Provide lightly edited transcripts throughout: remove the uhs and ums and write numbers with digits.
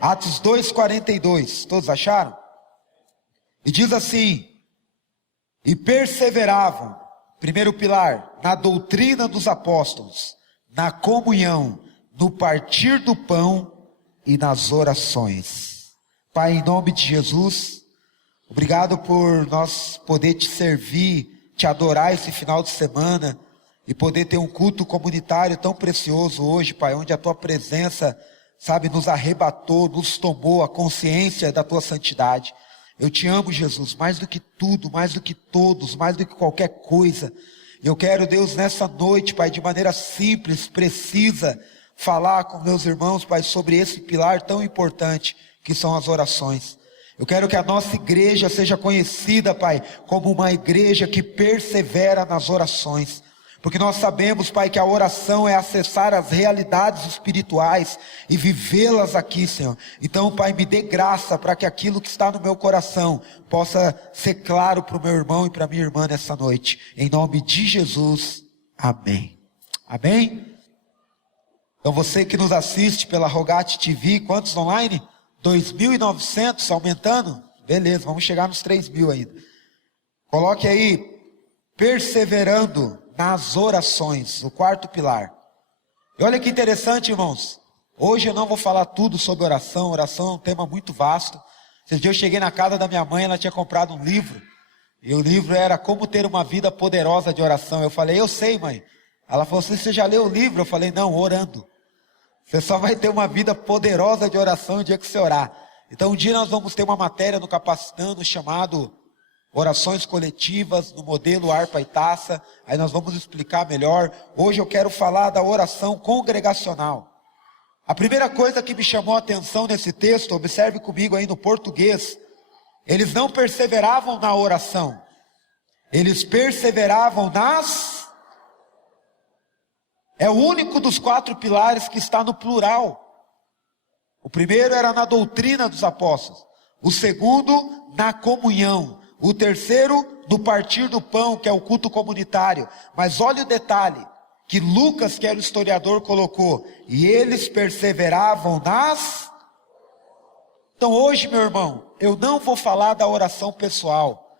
Atos 2:42, todos acharam? E diz assim: e perseveravam, primeiro pilar, na doutrina dos apóstolos, na comunhão, no partir do pão e nas orações. Pai, em nome de Jesus, obrigado por nós poder te servir, te adorar esse final de semana e poder ter um culto comunitário tão precioso hoje, Pai, onde a tua presença, sabe, nos arrebatou, nos tomou a consciência da tua santidade. Eu te amo, Jesus, mais do que tudo, mais do que todos, mais do que qualquer coisa. Eu quero, Deus, nessa noite, Pai, de maneira simples, precisa, falar com meus irmãos, Pai, sobre esse pilar tão importante que são as orações. Eu quero que a nossa igreja seja conhecida, Pai, como uma igreja que persevera nas orações. Porque nós sabemos, Pai, que a oração é acessar as realidades espirituais e vivê-las aqui, Senhor. Então, Pai, me dê graça para que aquilo que está no meu coração possa ser claro para o meu irmão e para a minha irmã nessa noite. Em nome de Jesus, amém. Amém? Então você que nos assiste pela Rogate TV, quantos online? 2.900, aumentando? Beleza, vamos chegar nos 3.000 ainda. Coloque aí, perseverando nas orações, o quarto pilar. E olha que interessante, irmãos. Hoje eu não vou falar tudo sobre oração. Oração é um tema muito vasto. Esse dia eu cheguei na casa da minha mãe, ela tinha comprado um livro. E o livro era Como Ter uma Vida Poderosa de Oração. Eu falei, eu sei, mãe. Ela falou assim, você já leu o livro? Eu falei, não, orando. Você só vai ter uma vida poderosa de oração no dia que você orar. Então um dia nós vamos ter uma matéria no Capacitando chamado Orações Coletivas, no modelo harpa e taça. Aí nós vamos explicar melhor. Hoje eu quero falar da oração congregacional. A primeira coisa que me chamou a atenção nesse texto, observe comigo aí no português, eles não perseveravam na oração, eles perseveravam nas... É o único dos 4 pilares que está no plural. O primeiro era na doutrina dos apóstolos, o segundo na comunhão, o terceiro do partir do pão, que é o culto comunitário. Mas olha o detalhe, que Lucas, que era o historiador, colocou, e eles perseveravam nas... Então hoje, meu irmão, eu não vou falar da oração pessoal.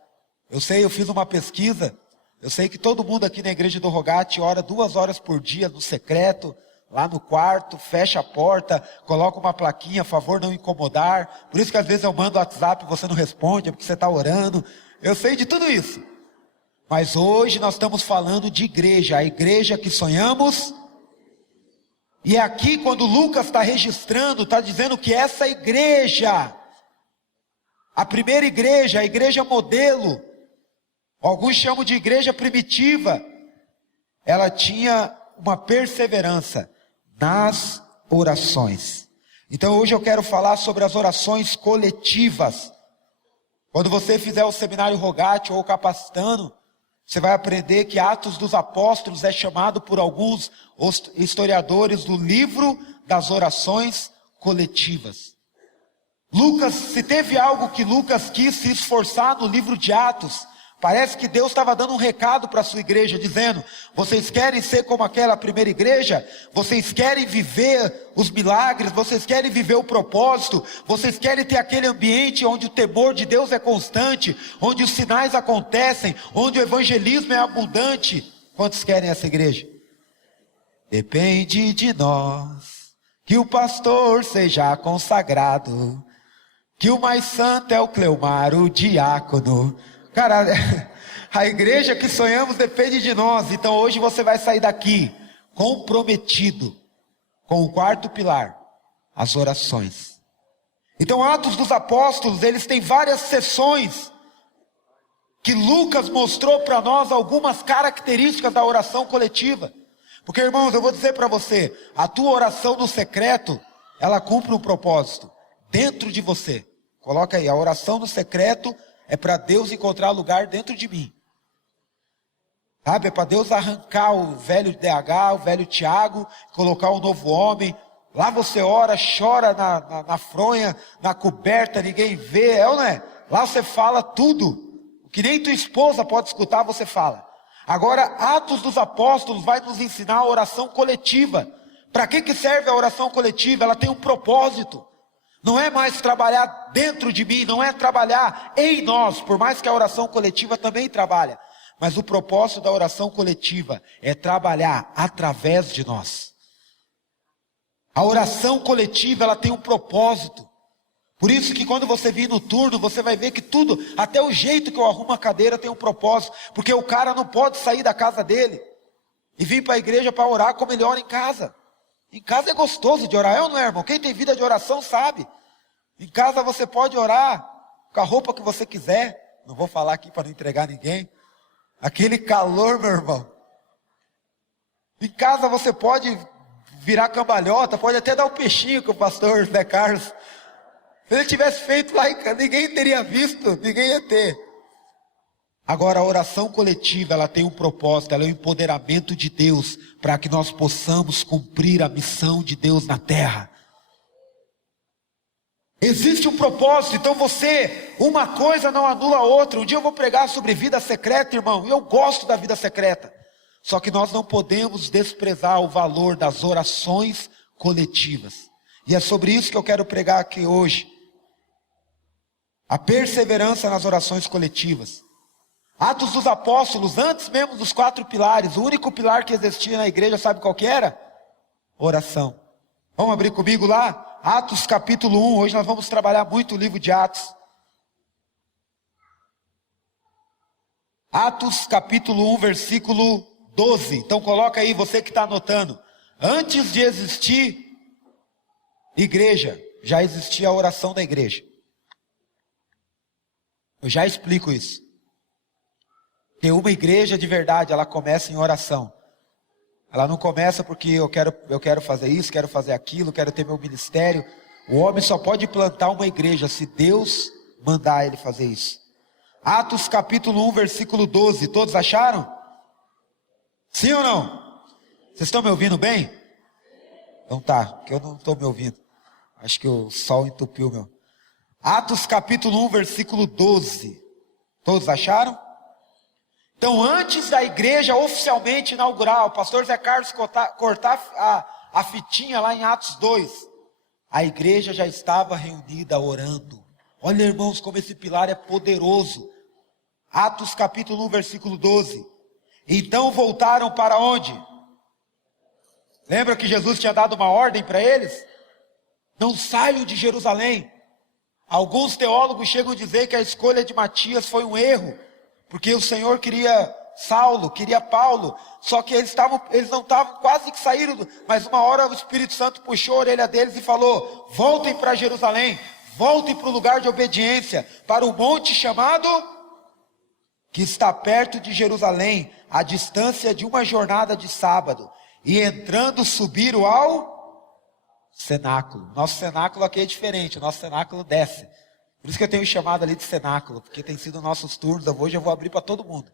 Eu sei, eu fiz uma pesquisa, eu sei que todo mundo aqui na igreja do Rogate ora 2 horas por dia no secreto, lá no quarto, fecha a porta, coloca uma plaquinha, favor não incomodar. Por isso que às vezes eu mando WhatsApp e você não responde, é porque você está orando. Eu sei de tudo isso. Mas hoje nós estamos falando de igreja, a igreja que sonhamos. E aqui quando Lucas está registrando, está dizendo que essa igreja, a primeira igreja, a igreja modelo, alguns chamam de igreja primitiva, ela tinha uma perseverança nas orações. Então hoje eu quero falar sobre as orações coletivas. Quando você fizer o seminário Rogate ou Capacitando, você vai aprender que Atos dos Apóstolos é chamado por alguns historiadores do livro das orações coletivas. Lucas, se teve algo que Lucas quis se esforçar no livro de Atos, parece que Deus estava dando um recado para a sua igreja, dizendo, vocês querem ser como aquela primeira igreja? Vocês querem viver os milagres? Vocês querem viver o propósito? Vocês querem ter aquele ambiente onde o temor de Deus é constante, onde os sinais acontecem, onde o evangelismo é abundante? Quantos querem essa igreja? Depende de nós, que o pastor seja consagrado, que o mais santo é o Cleomar, o diácono. Cara, a igreja que sonhamos depende de nós. Então hoje você vai sair daqui comprometido com o quarto pilar, as orações. Então Atos dos Apóstolos, eles têm várias sessões que Lucas mostrou para nós algumas características da oração coletiva. Porque, irmãos, eu vou dizer para você, a tua oração no secreto, ela cumpre um propósito dentro de você. Coloca aí, a oração no secreto é para Deus encontrar lugar dentro de mim. Sabe, é para Deus arrancar o velho DH, o velho Tiago, colocar um novo homem. Lá você ora, chora na fronha, na coberta, ninguém vê, é ou não é? Lá você fala tudo. O que nem tua esposa pode escutar, você fala. Agora, Atos dos Apóstolos vai nos ensinar a oração coletiva. Para que serve a oração coletiva? Ela tem um propósito. Não é mais trabalhar dentro de mim, não é trabalhar em nós, por mais que a oração coletiva também trabalha. Mas o propósito da oração coletiva é trabalhar através de nós. A oração coletiva, ela tem um propósito. Por isso que quando você vir no turno, você vai ver que tudo, até o jeito que eu arrumo a cadeira tem um propósito. Porque o cara não pode sair da casa dele e vir para a igreja para orar como ele ora em casa. Em casa é gostoso de orar, não é, irmão? Quem tem vida de oração sabe. Em casa você pode orar com a roupa que você quiser. Não vou falar aqui para não entregar ninguém. Aquele calor, meu irmão. Em casa você pode virar cambalhota, pode até dar um peixinho que o pastor Zé Carlos. Se ele tivesse feito lá, ninguém teria visto, ninguém ia ter. Agora a oração coletiva, ela tem um propósito, ela é o empoderamento de Deus, para que nós possamos cumprir a missão de Deus na terra. Existe um propósito, então uma coisa não anula a outra. Um dia eu vou pregar sobre vida secreta, irmão, e eu gosto da vida secreta. Só que nós não podemos desprezar o valor das orações coletivas. E é sobre isso que eu quero pregar aqui hoje. A perseverança nas orações coletivas. Atos dos Apóstolos, antes mesmo dos 4 pilares, o único pilar que existia na igreja, sabe qual que era? Oração. Vamos abrir comigo lá? Atos capítulo 1, hoje nós vamos trabalhar muito o livro de Atos. Atos capítulo 1, versículo 12. Então coloca aí, você que está anotando. Antes de existir igreja, já existia a oração da igreja. Eu já explico isso. Porque uma igreja de verdade, ela começa em oração. Ela não começa porque eu quero fazer isso, quero fazer aquilo, quero ter meu ministério. O homem só pode plantar uma igreja se Deus mandar ele fazer isso. Atos capítulo 1, versículo 12. Todos acharam? Sim ou não? Vocês estão me ouvindo bem? Então tá, porque eu não estou me ouvindo. Acho que o sol entupiu meu. Atos capítulo 1, versículo 12. Todos acharam? Então, antes da igreja oficialmente inaugurar, o pastor Zé Carlos cortar a fitinha lá em Atos 2, a igreja já estava reunida orando. Olha, irmãos, como esse pilar é poderoso. Atos capítulo 1, versículo 12. Então voltaram para onde? Lembra que Jesus tinha dado uma ordem para eles? Não saiam de Jerusalém. Alguns teólogos chegam a dizer que a escolha de Matias foi um erro, porque o Senhor queria Saulo, queria Paulo, só que eles não estavam, quase que saíram, mas uma hora o Espírito Santo puxou a orelha deles e falou: voltem para Jerusalém, voltem para o lugar de obediência, para o monte chamado, que está perto de Jerusalém, a distância de uma jornada de sábado, e entrando subiram ao cenáculo. Nosso cenáculo aqui é diferente, o nosso cenáculo desce. Por isso que eu tenho chamado ali de cenáculo, porque tem sido nossos turnos, hoje eu vou abrir para todo mundo.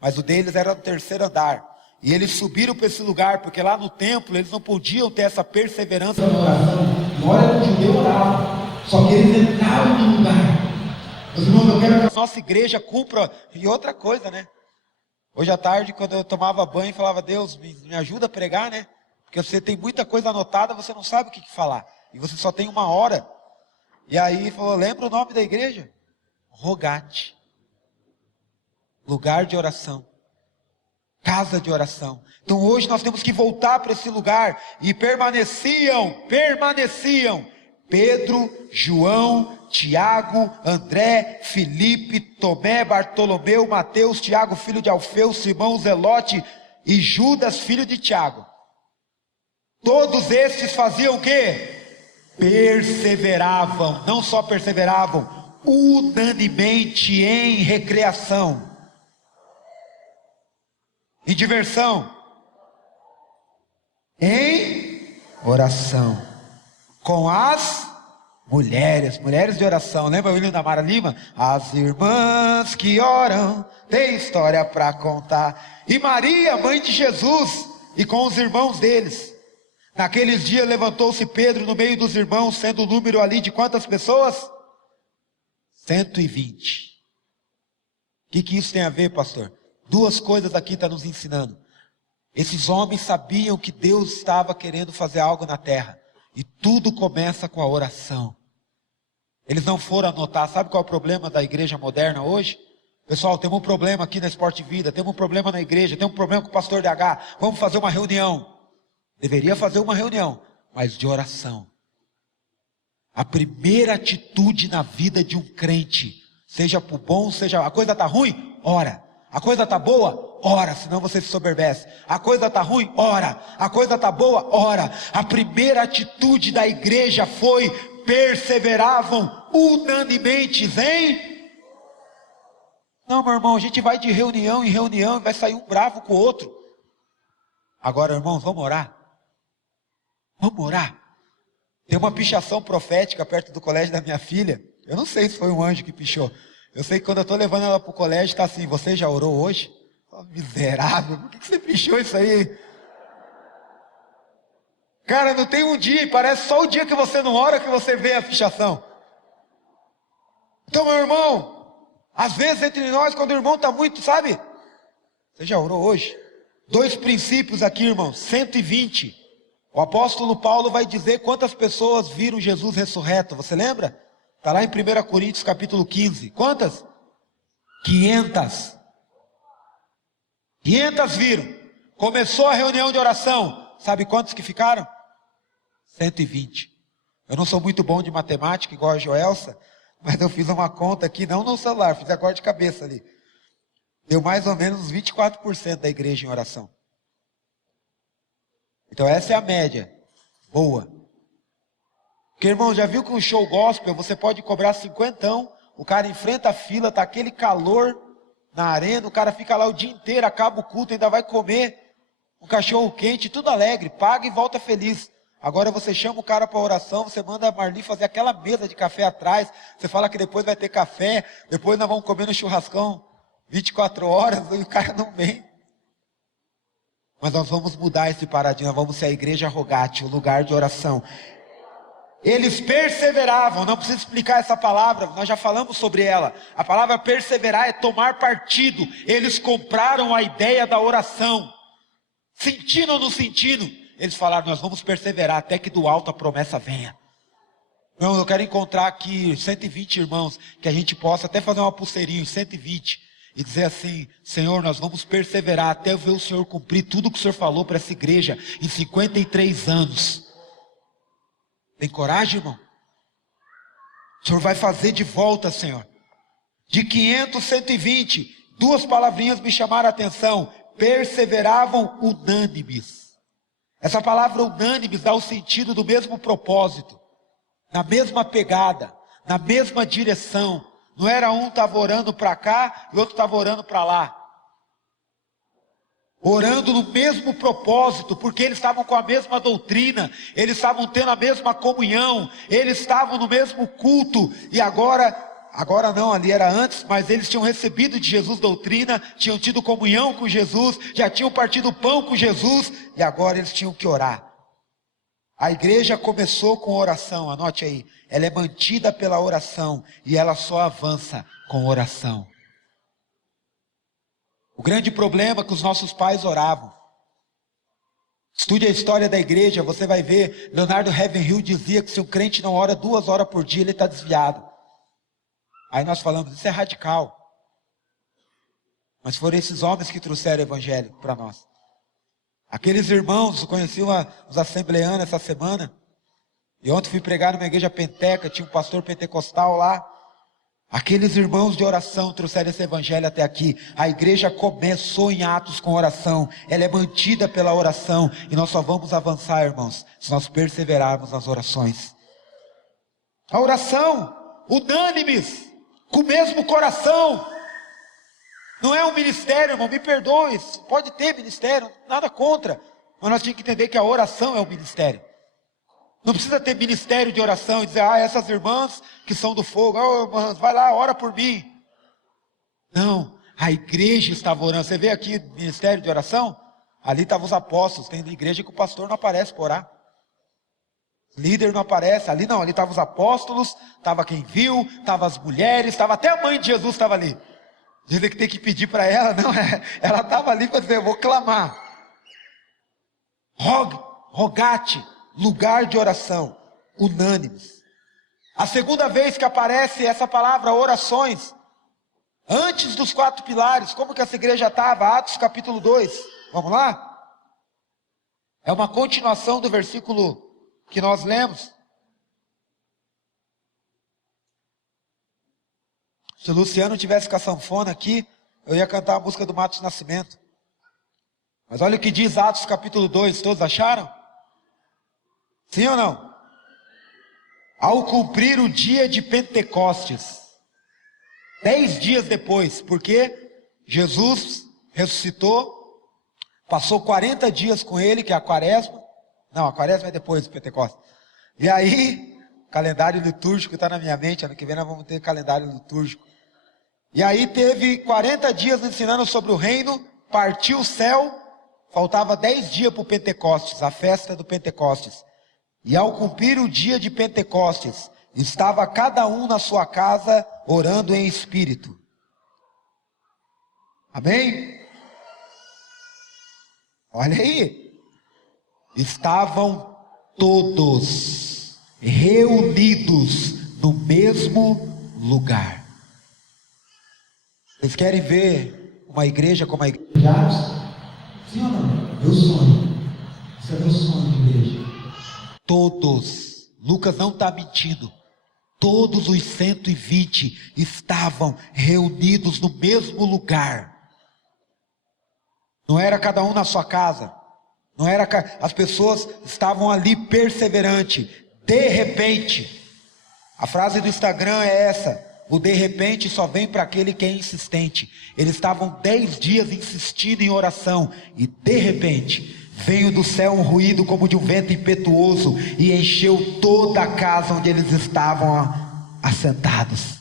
Mas o deles era no 3º andar. E eles subiram para esse lugar, porque lá no templo eles não podiam ter essa perseverança na oração. Na hora que o judeu orava, só que eles entraram no lugar. Meus irmãos, eu quero que a nossa igreja cumpra. E outra coisa, né? Hoje à tarde, quando eu tomava banho, eu falava: Deus, me ajuda a pregar, né? Porque você tem muita coisa anotada, você não sabe o que falar. E você só tem 1 hora. E aí falou: lembra o nome da igreja? Rogate. Lugar de oração. Casa de oração. Então hoje nós temos que voltar para esse lugar. E permaneciam Pedro, João, Tiago, André, Filipe, Tomé, Bartolomeu, Mateus, Tiago, filho de Alfeu, Simão, Zelote e Judas, filho de Tiago. Todos estes faziam o quê? Perseveravam, não só perseveravam, unanimemente em recreação, em diversão, em oração, com as mulheres de oração. Lembra o William da Mara Lima? As irmãs que oram têm história para contar. E Maria, mãe de Jesus, e com os irmãos deles. Naqueles dias levantou-se Pedro no meio dos irmãos, sendo o número ali de quantas pessoas? 120. O que isso tem a ver, pastor? 2 coisas aqui está nos ensinando. Esses homens sabiam que Deus estava querendo fazer algo na terra. E tudo começa com a oração. Eles não foram anotar. Sabe qual é o problema da igreja moderna hoje? Pessoal, temos um problema aqui na Esporte Vida, temos um problema na igreja, temos um problema com o pastor DH, vamos fazer uma reunião. Deveria fazer uma reunião, mas de oração. A primeira atitude na vida de um crente, seja para o bom, seja... A coisa está ruim? Ora. A coisa está boa? Ora, senão você se soberbece. A coisa está ruim? Ora. A coisa está boa? Ora. A primeira atitude da igreja foi: perseveravam unanimemente em... Não, meu irmão, a gente vai de reunião em reunião e vai sair um bravo com o outro. Agora, irmãos, vamos orar? Vamos orar? Tem uma pichação profética perto do colégio da minha filha. Eu não sei se foi um anjo que pichou. Eu sei que quando eu estou levando ela para o colégio, está assim: você já orou hoje? Oh, miserável, por que você pichou isso aí? Cara, não tem um dia, parece só o dia que você não ora que você vê a pichação. Então, meu irmão, às vezes entre nós, quando o irmão está muito, sabe? Você já orou hoje? 2 princípios aqui, irmão, 120. O apóstolo Paulo vai dizer quantas pessoas viram Jesus ressurreto, você lembra? Está lá em 1 Coríntios capítulo 15. Quantas? 500. 500 viram. Começou a reunião de oração. Sabe quantos que ficaram? 120. Eu não sou muito bom de matemática, igual a Joelsa, mas eu fiz uma conta aqui, não no celular, fiz agora de cabeça ali. Deu mais ou menos uns 24% da igreja em oração. Então essa é a média. Boa. Porque, irmão, já viu que um show gospel, você pode cobrar 50, o cara enfrenta a fila, tá aquele calor na arena, o cara fica lá o dia inteiro, acaba o culto, ainda vai comer um cachorro quente, tudo alegre, paga e volta feliz. Agora você chama o cara para oração, você manda a Marli fazer aquela mesa de café atrás, você fala que depois vai ter café, depois nós vamos comer no churrascão 24 horas, e o cara não vem. Mas nós vamos mudar esse paradigma, vamos ser a igreja rogate, o lugar de oração. Eles perseveravam, não preciso explicar essa palavra, nós já falamos sobre ela. A palavra perseverar é tomar partido. Eles compraram a ideia da oração. Sentindo ou não sentindo? Eles falaram: nós vamos perseverar até que do alto a promessa venha. Não, eu quero encontrar aqui 120 irmãos, que a gente possa até fazer uma pulseirinha, 120, e dizer assim: Senhor, nós vamos perseverar até ver o Senhor cumprir tudo que o Senhor falou para essa igreja em 53 anos. Tem coragem, irmão? O Senhor vai fazer de volta, Senhor. De 500, 120, 2 palavrinhas me chamaram a atenção: perseveravam unânimes. Essa palavra unânimes dá o sentido do mesmo propósito, na mesma pegada, na mesma direção. Não era um estava orando para cá e outro estava orando para lá. Orando no mesmo propósito, porque eles estavam com a mesma doutrina, eles estavam tendo a mesma comunhão, eles estavam no mesmo culto, e agora não, ali era antes, mas eles tinham recebido de Jesus doutrina, tinham tido comunhão com Jesus, já tinham partido o pão com Jesus, e agora eles tinham que orar. A igreja começou com oração, anote aí, ela é mantida pela oração, e ela só avança com oração. O grande problema é que os nossos pais oravam. Estude a história da igreja, você vai ver, Leonardo Ravenhill dizia que se um crente não ora 2 horas por dia, ele está desviado. Aí nós falamos: isso é radical. Mas foram esses homens que trouxeram o evangelho para nós. Aqueles irmãos, eu conheci os assembleanos essa semana, e ontem fui pregar numa igreja penteca, tinha um pastor pentecostal lá. Aqueles irmãos de oração trouxeram esse evangelho até aqui. A igreja começou em Atos com oração, ela é mantida pela oração, e nós só vamos avançar, irmãos, se nós perseverarmos nas orações. A oração, unânimes, com o mesmo coração. Não é um ministério, irmão, me perdoe, pode ter ministério, nada contra, mas nós temos que entender que a oração é o ministério. Não precisa ter ministério de oração e dizer: essas irmãs que são do fogo, irmãs, vai lá, ora por mim. Não, a igreja estava orando. Você vê aqui ministério de oração? Ali estavam os apóstolos. Tem igreja que o pastor não aparece para orar. Líder não aparece. Ali não, ali estavam os apóstolos, estava quem viu, estavam as mulheres, estava até a mãe de Jesus estava ali. Dizem que tem que pedir para ela, não, ela estava ali para dizer: eu vou clamar. Rogate. Lugar de oração, unânimes. A segunda vez que aparece essa palavra orações, antes dos 4 pilares, como que essa igreja estava? Atos capítulo 2, vamos lá? É uma continuação do versículo que nós lemos. Se o Luciano tivesse com a sanfona aqui, eu ia cantar a música do Matos Nascimento. Mas olha o que diz Atos capítulo 2, todos acharam? Sim ou não? Ao cumprir o dia de Pentecostes, 10 dias depois, porque Jesus ressuscitou, passou 40 dias com ele, que é a quaresma. Não, a quaresma é depois do Pentecostes. E aí, calendário litúrgico está na minha mente, ano que vem nós vamos ter calendário litúrgico. E aí teve 40 dias ensinando sobre o reino, partiu o céu, faltava 10 dias para o Pentecostes, a festa do Pentecostes. E ao cumprir o dia de Pentecostes, estava cada um na sua casa orando em espírito. Amém? Olha aí. Estavam todos reunidos no mesmo lugar. Vocês querem ver uma igreja como a igreja? Sim ou não? Meu sonho. Esse é meu sonho de igreja. Todos, Lucas não está mentindo, todos os 120 estavam reunidos no mesmo lugar. Não era cada um na sua casa, não era, as pessoas estavam ali perseverante. De repente, a frase do Instagram é essa: o de repente só vem para aquele que é insistente. Eles estavam 10 dias insistindo em oração, e de repente veio do céu um ruído como de um vento impetuoso e encheu toda a casa onde eles estavam assentados.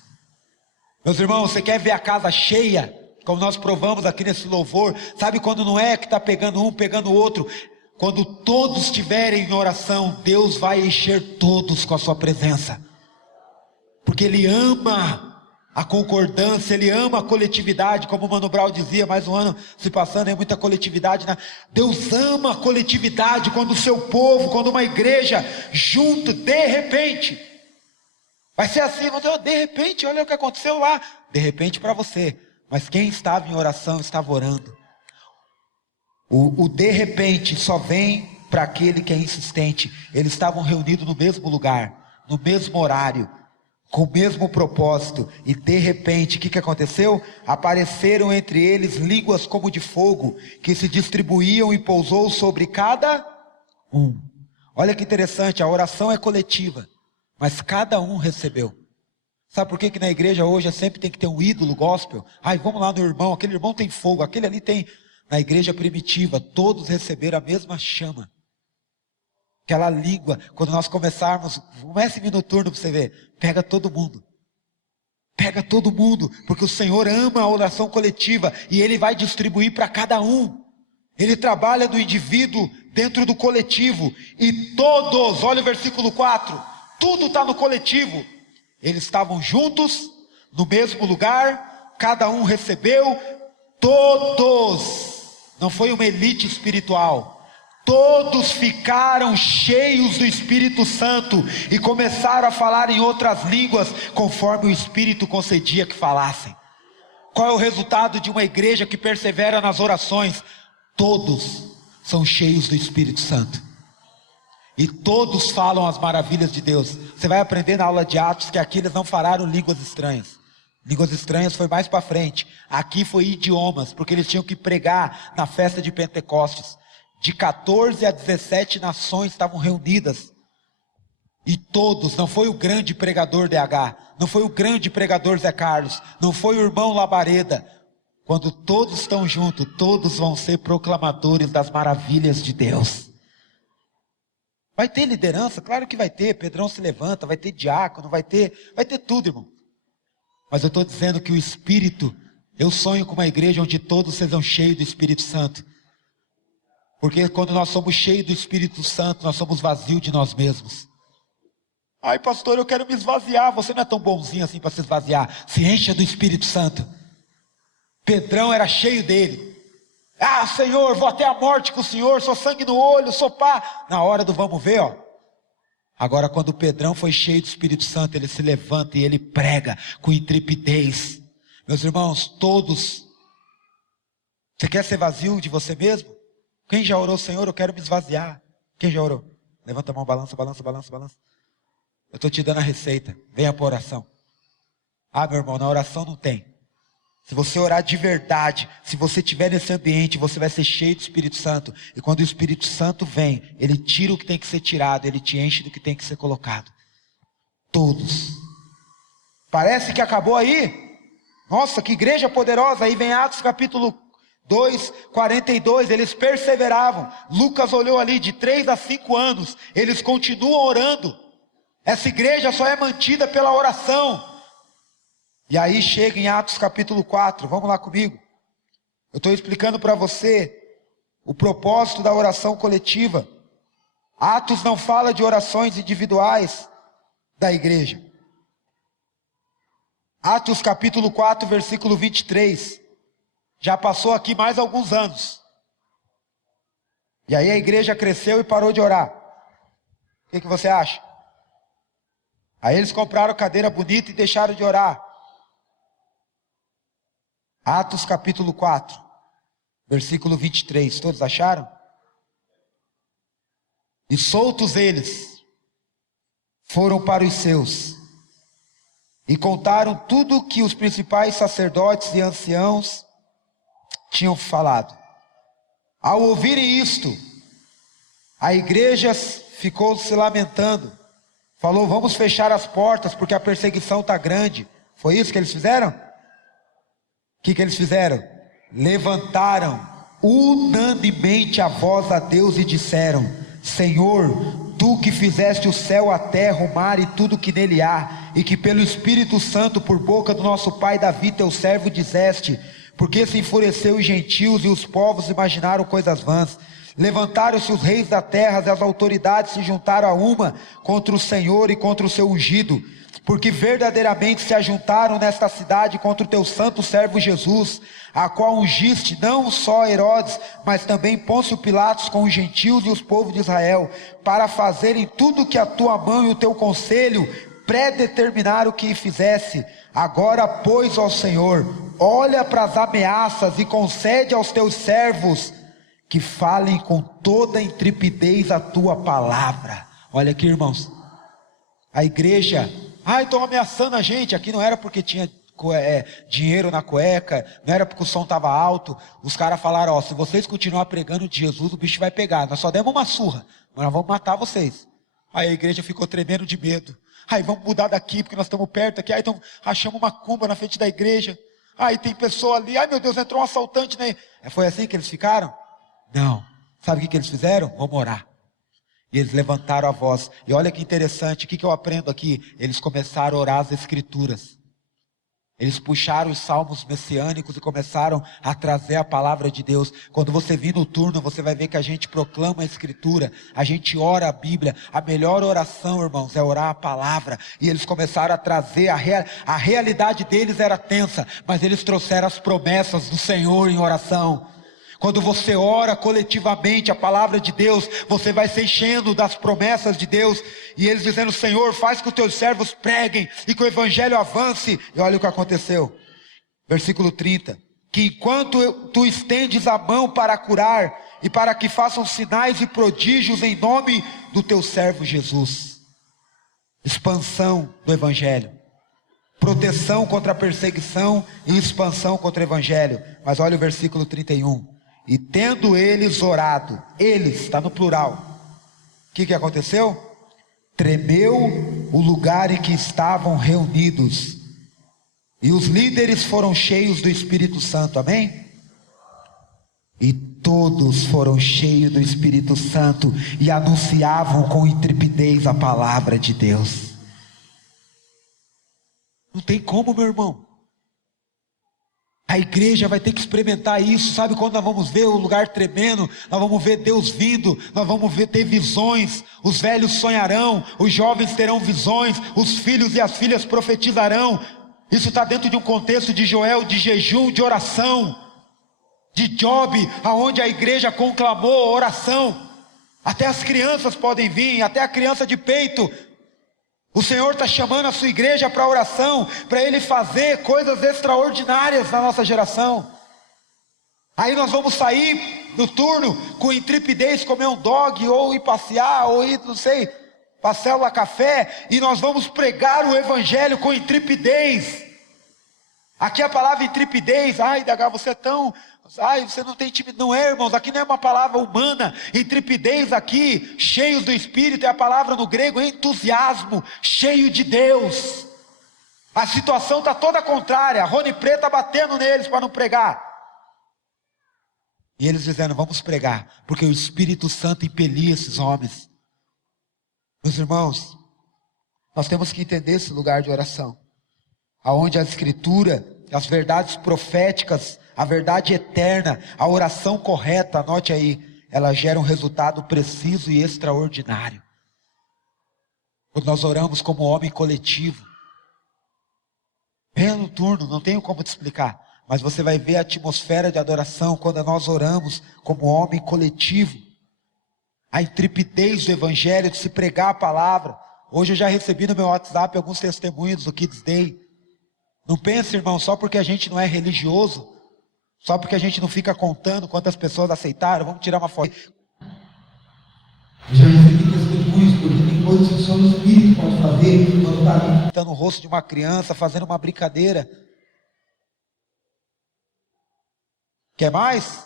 Meus irmãos, você quer ver a casa cheia, como nós provamos aqui nesse louvor? Sabe quando não é que está pegando um, pegando o outro? Quando todos estiverem em oração, Deus vai encher todos com a sua presença. Porque Ele ama a concordância, Ele ama a coletividade, como o Mano Brown dizia, mais um ano se passando, é muita coletividade, né? Deus ama a coletividade, quando o seu povo, quando uma igreja junto, de repente, vai ser assim, de repente, olha o que aconteceu lá, de repente para você, mas quem estava em oração estava orando. O de repente só vem para aquele que é insistente. Eles estavam reunidos no mesmo lugar, no mesmo horário, com o mesmo propósito, e de repente, o que aconteceu? Apareceram entre eles línguas como de fogo, que se distribuíam e pousou sobre cada um. Olha que interessante, a oração é coletiva, mas cada um recebeu. Sabe por que na igreja hoje sempre tem que ter um ídolo gospel? Ai, vamos lá no irmão, aquele irmão tem fogo, aquele ali tem. Na igreja primitiva, todos receberam a mesma chama. Aquela língua, quando nós começarmos, comece no turno para você ver, pega todo mundo, porque o Senhor ama a oração coletiva, e Ele vai distribuir para cada um. Ele trabalha no indivíduo dentro do coletivo, e todos, olha o versículo 4, tudo está no coletivo. Eles estavam juntos, no mesmo lugar, cada um recebeu, todos, não foi uma elite espiritual, todos ficaram cheios do Espírito Santo e começaram a falar em outras línguas, conforme o Espírito concedia que falassem. Qual é o resultado de uma igreja que persevera nas orações? Todos são cheios do Espírito Santo, e todos falam as maravilhas de Deus. Você vai aprender na aula de Atos que aqui eles não falaram línguas estranhas. Línguas estranhas foi mais para frente. Aqui foi idiomas, porque eles tinham que pregar na festa de Pentecostes. De 14 a 17 nações estavam reunidas. E todos, não foi o grande pregador DH, não foi o grande pregador Zé Carlos, não foi o irmão Labareda. Quando todos estão juntos, todos vão ser proclamadores das maravilhas de Deus. Vai ter liderança? Claro que vai ter. Pedrão se levanta, vai ter diácono, vai ter tudo, irmão. Mas eu estou dizendo que o Espírito, eu sonho com uma igreja onde todos sejam cheios do Espírito Santo. Porque quando nós somos cheios do Espírito Santo, nós somos vazios de nós mesmos. Ai, pastor, eu quero me esvaziar. Você não é tão bonzinho assim para se esvaziar. Se encha do Espírito Santo. Pedrão era cheio dele. Ah, Senhor, vou até a morte com o Senhor, sou sangue no olho, sou pá. Na hora do vamos ver, ó, Agora, quando Pedrão foi cheio do Espírito Santo, ele se levanta e ele prega com intrepidez. Meus irmãos, todos. Você quer ser vazio de você mesmo? Quem já orou, Senhor, eu quero me esvaziar? Quem já orou? Levanta a mão, balança, balança, balança, balança. Eu estou te dando a receita. Venha para a oração. Ah, meu irmão, na oração não tem. Se você orar de verdade, se você estiver nesse ambiente, você vai ser cheio do Espírito Santo. E quando o Espírito Santo vem, ele tira o que tem que ser tirado, ele te enche do que tem que ser colocado. Todos. Parece que acabou aí. Nossa, que igreja poderosa. Aí vem Atos capítulo 2, 42, eles perseveravam. Lucas olhou ali, de 3 a 5 anos, eles continuam orando. Essa igreja só é mantida pela oração. E aí chega em Atos capítulo 4, vamos lá comigo. Eu estou explicando para você o propósito da oração coletiva. Atos não fala de orações individuais da igreja. Atos capítulo 4, versículo 23. Já passou aqui mais alguns anos. E aí a igreja cresceu e parou de orar. O que você acha? Aí eles compraram cadeira bonita e deixaram de orar. Atos capítulo 4, versículo 23. Todos acharam? E soltos eles, foram para os seus. E contaram tudo o que os principais sacerdotes e anciãos tinham falado. Ao ouvirem isto, a igreja ficou se lamentando. Falou, vamos fechar as portas porque a perseguição está grande. Foi isso que eles fizeram? O que eles fizeram? Levantaram unanimemente a voz a Deus e disseram, Senhor, Tu que fizeste o céu, a terra, o mar e tudo que nele há, e que pelo Espírito Santo por boca do nosso pai Davi teu servo disseste, porque se enfureceu os gentios e os povos imaginaram coisas vãs. Levantaram-se os reis da terra e as autoridades se juntaram a uma contra o Senhor e contra o seu ungido, porque verdadeiramente se ajuntaram nesta cidade contra o teu santo servo Jesus, a qual ungiste não só Herodes, mas também Pôncio Pilatos com os gentios e os povos de Israel, para fazerem tudo que a tua mão e o teu conselho predeterminaram que fizesse. Agora, pois, ó Senhor, olha para as ameaças e concede aos teus servos que falem com toda intrepidez a tua palavra. Olha aqui, irmãos, a igreja, estão ameaçando a gente. Aqui não era porque tinha dinheiro na cueca, não era porque o som estava alto. Os caras falaram, se vocês continuar pregando de Jesus, o bicho vai pegar. Nós só demos uma surra, mas nós vamos matar vocês. Aí a igreja ficou tremendo de medo. Vamos mudar daqui, porque nós estamos perto aqui. Então achamos uma cumba na frente da igreja. Tem pessoa ali, meu Deus, entrou um assaltante, né? Foi assim que eles ficaram? Não. Sabe o que eles fizeram? Vamos orar. E eles levantaram a voz. E olha que interessante, o que eu aprendo aqui? Eles começaram a orar as escrituras. Eles puxaram os salmos messiânicos e começaram a trazer a palavra de Deus. Quando você vir no turno, você vai ver que a gente proclama a escritura, a gente ora a Bíblia. A melhor oração, irmãos, é orar a palavra. E eles começaram a trazer, a realidade deles era tensa, mas eles trouxeram as promessas do Senhor em oração. Quando você ora coletivamente a palavra de Deus, você vai se enchendo das promessas de Deus. E eles dizendo, Senhor, faz que os teus servos preguem e que o evangelho avance. E olha o que aconteceu. Versículo 30. Que enquanto tu estendes a mão para curar e para que façam sinais e prodígios em nome do teu servo Jesus. Expansão do evangelho. Proteção contra a perseguição e expansão contra o evangelho. Mas olha o versículo 31. E tendo eles orado, eles, está no plural, o que aconteceu? Tremeu o lugar em que estavam reunidos, e os líderes foram cheios do Espírito Santo, amém? E todos foram cheios do Espírito Santo, e anunciavam com intrepidez a palavra de Deus. Não tem como, meu irmão. A igreja vai ter que experimentar isso. Sabe quando nós vamos ver o lugar tremendo? Nós vamos ver Deus vindo. Nós vamos ter visões. Os velhos sonharão. Os jovens terão visões. Os filhos e as filhas profetizarão. Isso está dentro de um contexto de Joel, de jejum, de oração. De Job, aonde a igreja conclamou a oração. Até as crianças podem vir, até a criança de peito. O Senhor está chamando a sua igreja para oração, para Ele fazer coisas extraordinárias na nossa geração. Aí nós vamos sair do turno com intrepidez, comer um dog, ou ir passear, ou ir, não sei, para célula café, e nós vamos pregar o Evangelho com intrepidez. Aqui a palavra intrepidez, ai, DH, você é tão... Ai, você não tem timidez. Não é, irmãos, aqui não é uma palavra humana. Intrepidez aqui, cheios do Espírito, é a palavra no grego entusiasmo, cheio de Deus. A situação está toda contrária. A Rony Preta está batendo neles para não pregar. E eles dizendo, vamos pregar, porque o Espírito Santo impelia esses homens. Meus irmãos, nós temos que entender esse lugar de oração, aonde a Escritura, as verdades proféticas, a verdade eterna, a oração correta, anote aí, ela gera um resultado preciso e extraordinário. Quando nós oramos como homem coletivo, venha no turno, não tenho como te explicar, mas você vai ver a atmosfera de adoração quando nós oramos como homem coletivo, a intrepidez do Evangelho, de se pregar a palavra. Hoje eu já recebi no meu WhatsApp alguns testemunhos do Kids Day. Não pense, irmão, só porque a gente não é religioso, só porque a gente não fica contando quantas pessoas aceitaram, vamos tirar uma foto. Já recebi testemunhos, porque tem coisas que só o Espírito pode fazer quando está Está no rosto de uma criança, fazendo uma brincadeira. Quer mais?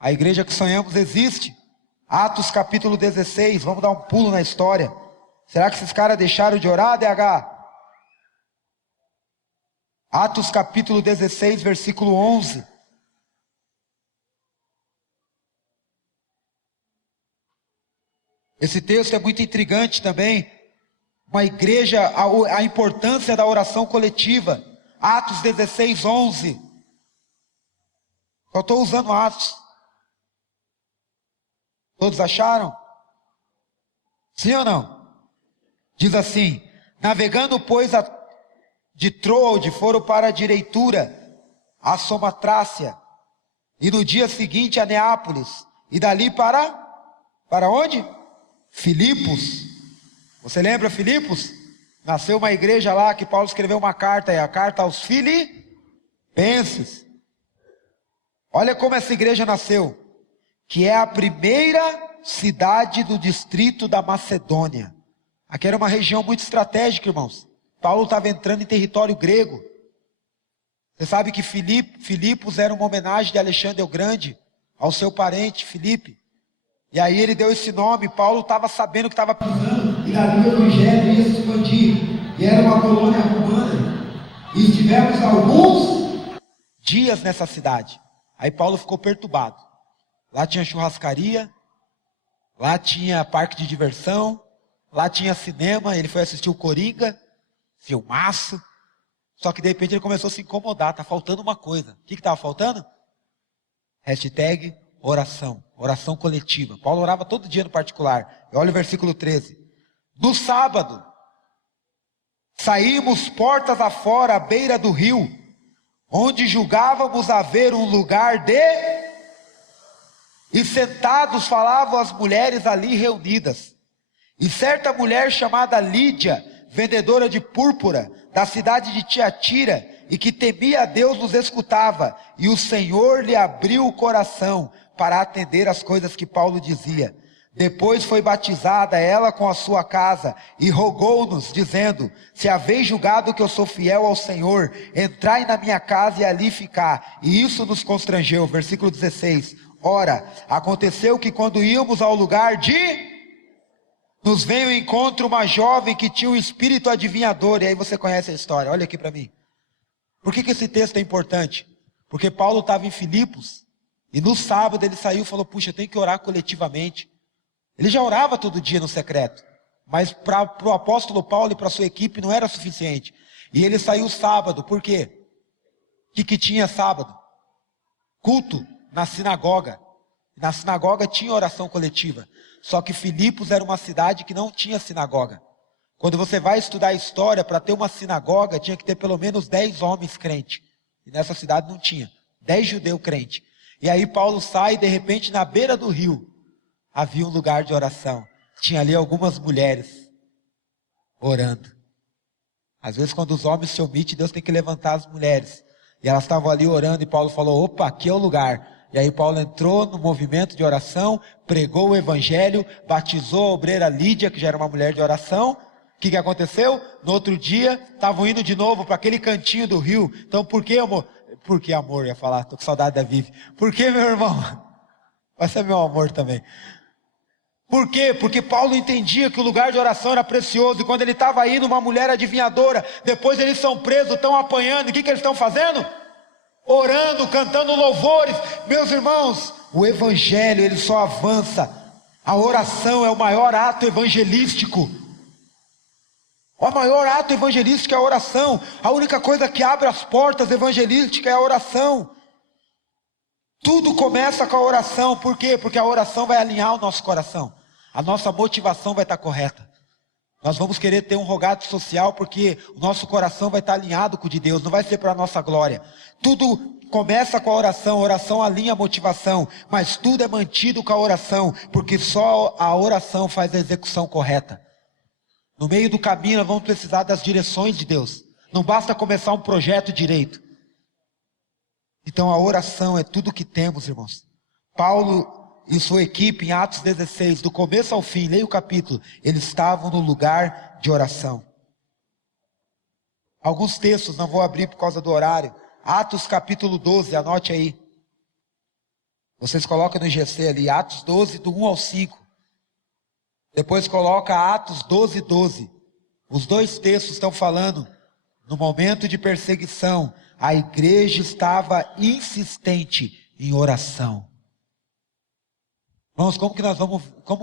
A igreja que sonhamos existe. Atos capítulo 16, vamos dar um pulo na história. Será que esses caras deixaram de orar, DH? Atos capítulo 16, versículo 11. Esse texto é muito intrigante também. Uma igreja, a importância da oração coletiva. Atos 16, 11. Só estou usando Atos. Todos acharam? Sim ou não? Diz assim: navegando, pois, de Troade foram para a direitura, a Samotácia, e no dia seguinte a Neápolis, e dali para onde? Filipos. Você lembra Filipos? Nasceu uma igreja lá que Paulo escreveu uma carta, a carta aos Filipenses. Olha como essa igreja nasceu, que é a primeira cidade do distrito da Macedônia. Aqui era uma região muito estratégica, irmãos. Paulo estava entrando em território grego. Você sabe que Filipos era uma homenagem de Alexandre o Grande ao seu parente Filipe. E aí ele deu esse nome. Paulo estava sabendo que estava pisando, e dali o Evangelho ia se expandir. E era uma colônia romana. E estivemos alguns dias nessa cidade. Aí Paulo ficou perturbado. Lá tinha churrascaria, lá tinha parque de diversão, lá tinha cinema, ele foi assistir o Coringa, filmaço. Só que de repente ele começou a se incomodar, tá faltando uma coisa. O que estava faltando? Hashtag oração, oração coletiva. Paulo orava todo dia no particular. Olha o versículo 13. No sábado, saímos portas afora, à beira do rio, onde julgávamos haver um lugar e sentados falavam as mulheres ali reunidas. E certa mulher chamada Lídia, vendedora de púrpura, da cidade de Tiatira, e que temia a Deus, nos escutava, e o Senhor lhe abriu o coração para atender as coisas que Paulo dizia. Depois foi batizada ela com a sua casa, e rogou-nos, dizendo: se haveis julgado que eu sou fiel ao Senhor, entrai na minha casa e ali ficar. E isso nos constrangeu. Versículo 16. Ora, aconteceu que quando íamos ao lugar nos veio ao encontro uma jovem que tinha um espírito adivinhador. E aí você conhece a história, olha aqui para mim. Por que esse texto é importante? Porque Paulo estava em Filipos, e no sábado ele saiu e falou: puxa, tem que orar coletivamente. Ele já orava todo dia no secreto, mas para o apóstolo Paulo e para a sua equipe não era suficiente. E ele saiu sábado, por quê? O que tinha sábado? Culto na sinagoga. Na sinagoga tinha oração coletiva. Só que Filipos era uma cidade que não tinha sinagoga. Quando você vai estudar a história, para ter uma sinagoga, tinha que ter pelo menos 10 homens crentes. E nessa cidade não tinha. 10 judeus crentes. E aí Paulo sai, de repente, na beira do rio. havia um lugar de oração. Tinha ali algumas mulheres orando. Às vezes quando os homens se omitem, Deus tem que levantar as mulheres. E elas estavam ali orando e Paulo falou, opa, aqui é o lugar. E aí Paulo entrou no movimento de oração, pregou o evangelho, batizou a obreira Lídia, que já era uma mulher de oração. O que aconteceu? No outro dia, estavam indo de novo para aquele cantinho do rio. Então por que, amor? Por que amor, ia falar, estou com saudade da Vivi. Por que, meu irmão? Vai ser meu amor também. Por quê? Porque Paulo entendia que o lugar de oração era precioso. E quando ele estava indo, uma mulher adivinhadora, depois eles são presos, estão apanhando. E o que eles estão fazendo? Orando, cantando louvores. Meus irmãos, o evangelho ele só avança. A oração é o maior ato evangelístico. O maior ato evangelístico é a oração. A única coisa que abre as portas evangelísticas é a oração. Tudo começa com a oração. Por quê? Porque a oração vai alinhar o nosso coração. A nossa motivação vai estar correta. Nós vamos querer ter um rogado social porque o nosso coração vai estar alinhado com o de Deus. Não vai ser para a nossa glória. Tudo começa com a oração alinha a motivação. Mas tudo é mantido com a oração. Porque só a oração faz a execução correta. No meio do caminho nós vamos precisar das direções de Deus. Não basta começar um projeto direito. Então a oração é tudo que temos, irmãos. Paulo e sua equipe em Atos 16, do começo ao fim, leia o capítulo, eles estavam no lugar de oração. Alguns textos, não vou abrir por causa do horário. Atos capítulo 12, anote aí. Vocês colocam no GC ali, Atos 12, do 1 ao 5. Depois coloca Atos 12, 12. Os dois textos estão falando, no momento de perseguição, a igreja estava insistente em oração. Irmãos, como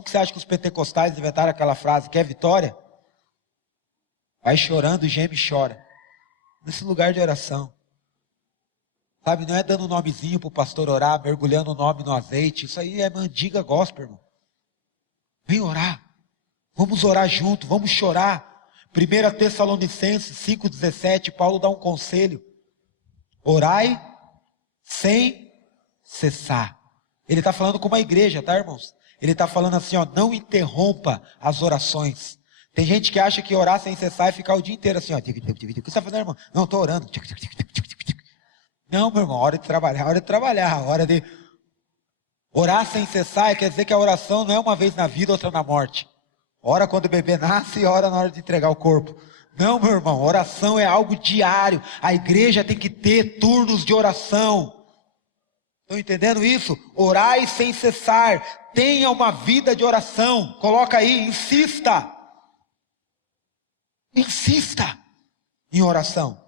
que você acha que os pentecostais inventaram aquela frase, quer vitória? Vai chorando, geme e chora. Nesse lugar de oração. Sabe, não é dando um nomezinho para o pastor orar, mergulhando o nome no azeite. Isso aí é mandiga gospel, irmão. Vem orar. Vamos orar junto, vamos chorar. 1 Tessalonicenses 5,17, Paulo dá um conselho. Orai sem cessar. Ele está falando com uma igreja, tá, irmãos? Ele está falando assim, ó, não interrompa as orações. Tem gente que acha que orar sem cessar é ficar o dia inteiro assim, ó. O que você está fazendo, irmão? Não, estou orando. Não, meu irmão, hora de trabalhar, hora de... Orar sem cessar quer dizer que a oração não é uma vez na vida, outra na morte. Ora quando o bebê nasce e ora na hora de entregar o corpo. Não, meu irmão, oração é algo diário. A igreja tem que ter turnos de oração. Estão entendendo isso? Orai sem cessar. Tenha uma vida de oração. Coloca aí, insista. Insista em oração.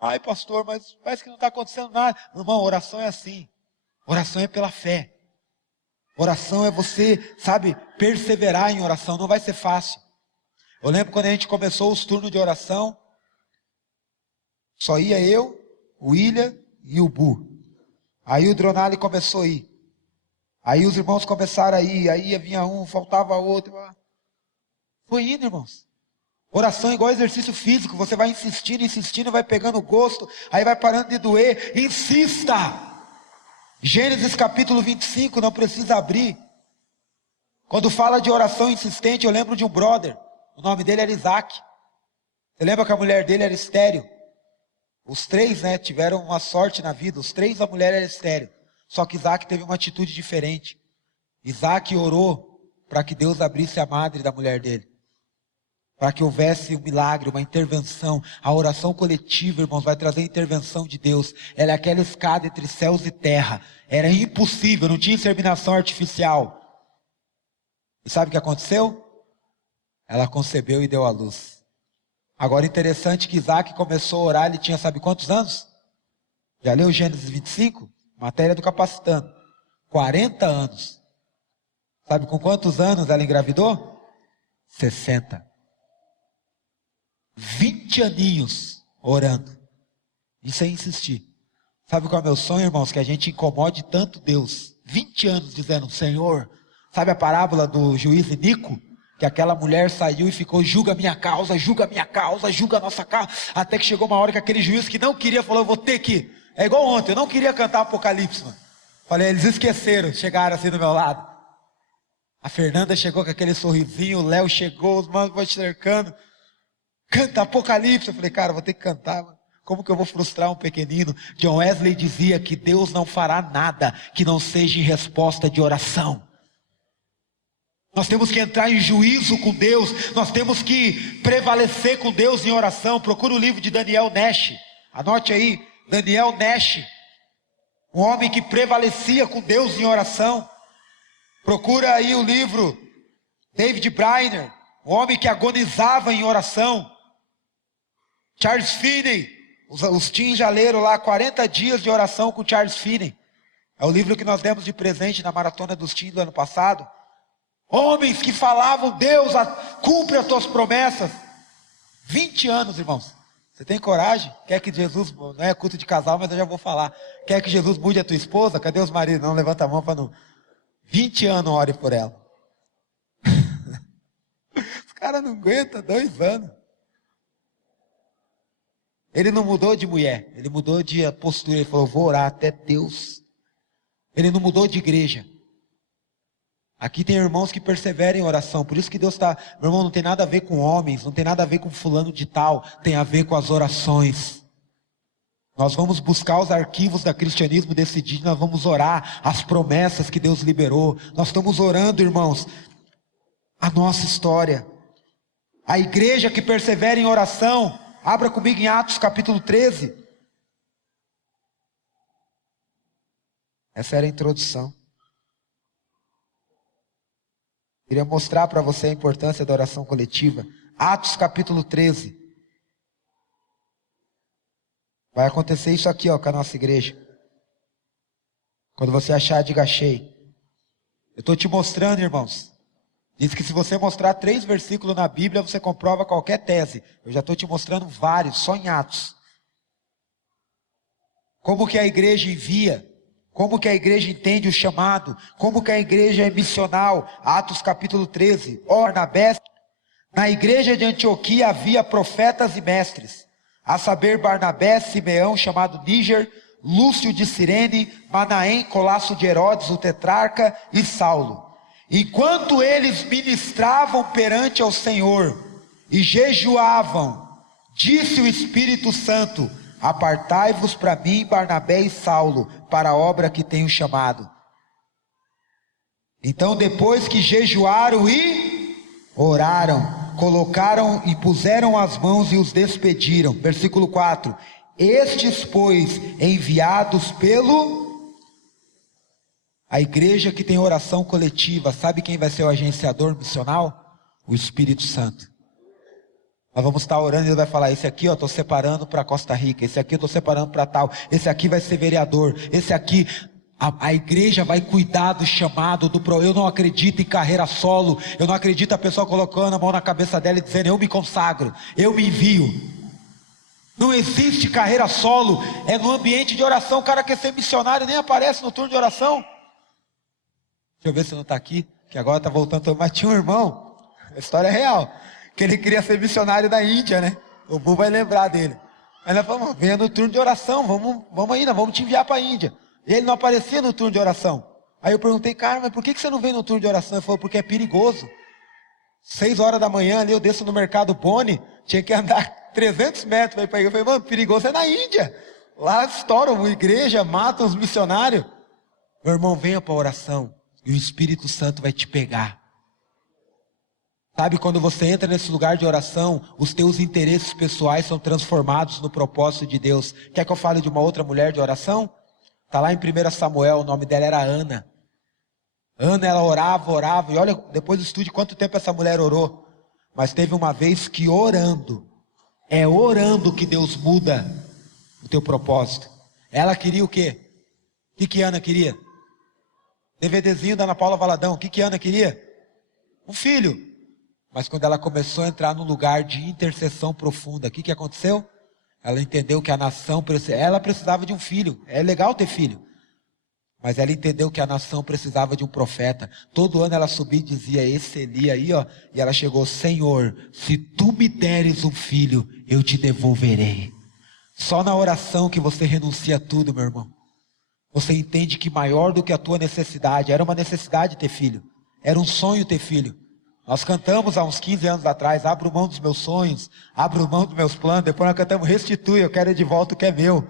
Ai, pastor, mas parece que não está acontecendo nada. Irmão, oração é assim. Oração é pela fé. Oração é você, sabe, perseverar em oração. Não vai ser fácil. Eu lembro quando a gente começou os turnos de oração, só ia eu, o William e o Bu. Aí o Dronali começou a ir. Aí os irmãos começaram a ir. Aí vinha um, faltava outro. Foi indo, irmãos. Oração é igual exercício físico. Você vai insistindo, vai pegando gosto. Aí vai parando de doer. Insista. Gênesis capítulo 25, não precisa abrir. Quando fala de oração insistente, eu lembro de um brother. O nome dele era Isaac. Você lembra que a mulher dele era estéril? Os três, tiveram uma sorte na vida. Os três, a mulher era estéril. Só que Isaac teve uma atitude diferente. Isaac orou para que Deus abrisse a madre da mulher dele. Para que houvesse um milagre, uma intervenção. A oração coletiva, irmãos, vai trazer a intervenção de Deus. Ela é aquela escada entre céus e terra. Era impossível, não tinha inseminação artificial. E sabe o que aconteceu? Ela concebeu e deu à luz. Agora, interessante que Isaac começou a orar, ele tinha, sabe quantos anos? Já leu Gênesis 25? Matéria do Capacitano. 40 anos. Sabe com quantos anos ela engravidou? 60. 20 aninhos orando. Isso é insistir. Sabe qual é o meu sonho, irmãos? Que a gente incomode tanto Deus. 20 anos dizendo, Senhor, sabe a parábola do juiz Inico? Que aquela mulher saiu e ficou, julga a minha causa, julga a nossa causa. Até que chegou uma hora que aquele juiz que não queria, falou, eu vou ter que... É igual ontem, eu não queria cantar Apocalipse, mano. Falei, eles esqueceram, chegaram assim do meu lado. A Fernanda chegou com aquele sorrisinho, o Léo chegou, os manos vão te cercando. Canta Apocalipse. Eu falei, cara, vou ter que cantar, mano. Como que eu vou frustrar um pequenino? John Wesley dizia que Deus não fará nada que não seja em resposta de oração. Nós temos que entrar em juízo com Deus. Nós temos que prevalecer com Deus em oração. Procura o livro de Daniel Nash. Anote aí, Daniel Nash. Um homem que prevalecia com Deus em oração. Procura aí o livro David Brainerd. Um homem que agonizava em oração. Charles Finney. Os teens já leram lá 40 dias de oração com Charles Finney. É o livro que nós demos de presente na maratona dos teens do ano passado. Homens que falavam, Deus, cumpre as tuas promessas. 20 anos, irmãos. Você tem coragem? Quer que Jesus, não é culto de casal, mas eu já vou falar. Quer que Jesus mude a tua esposa? Cadê os maridos? Não, levanta a mão para não. 20 anos, ore por ela. Os caras não aguentam 2 anos. Ele não mudou de mulher, ele mudou de postura. Ele falou, vou orar até Deus. Ele não mudou de igreja. Aqui tem irmãos que perseveram em oração. Por isso que Deus está... Meu irmão, não tem nada a ver com homens, não tem nada a ver com fulano de tal. Tem a ver com as orações. Nós vamos buscar os arquivos da cristianismo desse dia. Nós vamos orar as promessas que Deus liberou. Nós estamos orando, irmãos, a nossa história. A igreja que persevera em oração... Abra comigo em Atos capítulo 13. Essa era a introdução. Queria mostrar para você a importância da oração coletiva. Atos capítulo 13. Vai acontecer isso aqui, ó, com a nossa igreja. Quando você achar, diga achei. Eu estou te mostrando, irmãos. Diz que se você mostrar 3 versículos na Bíblia, você comprova qualquer tese. Eu já estou te mostrando vários, só em Atos. Como que a igreja envia? Como que a igreja entende o chamado? Como que a igreja é missional? Atos capítulo 13. Barnabé. Na igreja de Antioquia havia profetas e mestres. A saber, Barnabé, Simeão, chamado Níger, Lúcio de Cirene, Manaém, Colasso de Herodes, o tetrarca, e Saulo. Enquanto eles ministravam perante ao Senhor e jejuavam, disse o Espírito Santo, apartai-vos para mim, Barnabé e Saulo, para a obra que tenho chamado. Então depois que jejuaram e oraram, colocaram e puseram as mãos e os despediram. Versículo 4. Estes, pois, enviados pelo... A igreja que tem oração coletiva, sabe quem vai ser o agenciador missional? O Espírito Santo. Nós vamos estar orando e ele vai falar, esse aqui eu estou separando para Costa Rica, esse aqui eu estou separando para tal, esse aqui vai ser vereador, esse aqui... A igreja vai cuidar do chamado, eu não acredito em carreira solo, eu não acredito a pessoa colocando a mão na cabeça dela e dizendo, eu me consagro, eu me envio. Não existe carreira solo, é no ambiente de oração. O cara quer ser missionário e nem aparece no turno de oração. Deixa eu ver se não está aqui, que agora está voltando. Mas tinha um irmão, a história é real, que ele queria ser missionário da Índia, né? O Bu vai lembrar dele. Aí nós falamos, venha no turno de oração, vamos ainda, vamos te enviar para a Índia. E ele não aparecia no turno de oração. Aí eu perguntei, cara, mas por que você não vem no turno de oração? Ele falou, porque é perigoso. 6 horas da manhã ali, eu desço no mercado Boni, tinha que andar 300 metros para ir para a igreja. Eu falei, mano, perigoso é na Índia. Lá estouram uma igreja, matam os missionários. Meu irmão, venha para a oração. E o Espírito Santo vai te pegar. Sabe, quando você entra nesse lugar de oração, os teus interesses pessoais são transformados no propósito de Deus. Quer que eu fale de uma outra mulher de oração? Está lá em 1 Samuel, o nome dela era Ana. Ana, ela orava, e olha, depois estude quanto tempo essa mulher orou. Mas teve uma vez que orando, é orando que Deus muda o teu propósito. Ela queria o quê? O que Ana queria? DVDzinho da Ana Paula Valadão, o que Ana queria? Um filho. Mas quando ela começou a entrar num lugar de intercessão profunda, o que aconteceu? Ela entendeu que a nação, ela precisava de um filho. É legal ter filho. Mas ela entendeu que a nação precisava de um profeta. Todo ano ela subia e dizia, esse Eli aí, ó. E ela chegou, Senhor, se tu me deres um filho, eu te devolverei. Só na oração que você renuncia a tudo, meu irmão. Você entende que maior do que a tua necessidade, era uma necessidade ter filho. Era um sonho ter filho. Nós cantamos há uns 15 anos atrás, abro mão dos meus sonhos, abro mão dos meus planos, depois nós cantamos restitui, eu quero de volta o que é meu.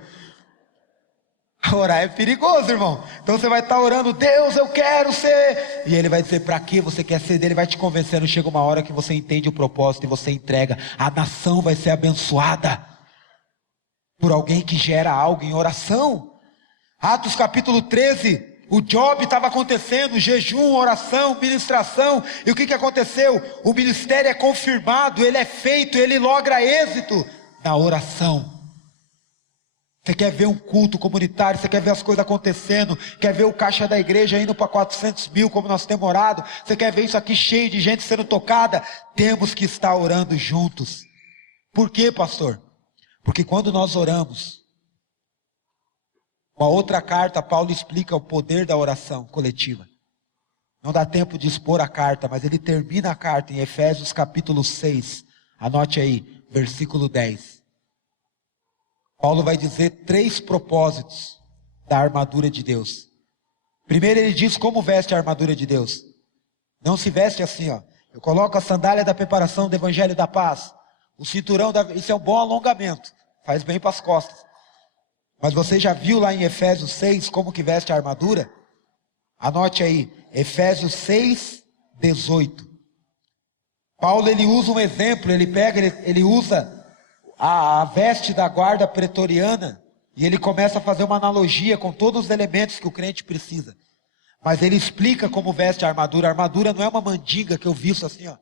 Orar é perigoso, irmão. Então você vai estar orando, Deus, eu quero ser. E Ele vai dizer, para que você quer ser? Ele vai te convencendo, chega uma hora que você entende o propósito e você entrega. A nação vai ser abençoada por alguém que gera algo em oração. Atos capítulo 13, o job estava acontecendo, jejum, oração, ministração. E o que aconteceu? O ministério é confirmado, ele é feito, ele logra êxito na oração. Você quer ver um culto comunitário, você quer ver as coisas acontecendo, quer ver o caixa da igreja indo para 400 mil, como nós temos orado, você quer ver isso aqui cheio de gente sendo tocada, temos que estar orando juntos. Por quê, pastor? Porque quando nós oramos, uma outra carta, Paulo explica o poder da oração coletiva. Não dá tempo de expor a carta, mas ele termina a carta em Efésios capítulo 6, anote aí, versículo 10. Paulo vai dizer 3 propósitos da armadura de Deus. Primeiro ele diz como veste a armadura de Deus. Não se veste assim, ó. Eu coloco a sandália da preparação do evangelho da paz. O cinturão, isso é um bom alongamento. Faz bem para as costas. Mas você já viu lá em Efésios 6 como que veste a armadura? Anote aí, Efésios 6, 18. Paulo ele usa um exemplo, ele usa a veste da guarda pretoriana, e ele começa a fazer uma analogia com todos os elementos que o crente precisa. Mas ele explica como veste a armadura. A armadura não é uma mandinga que eu visto assim, ó.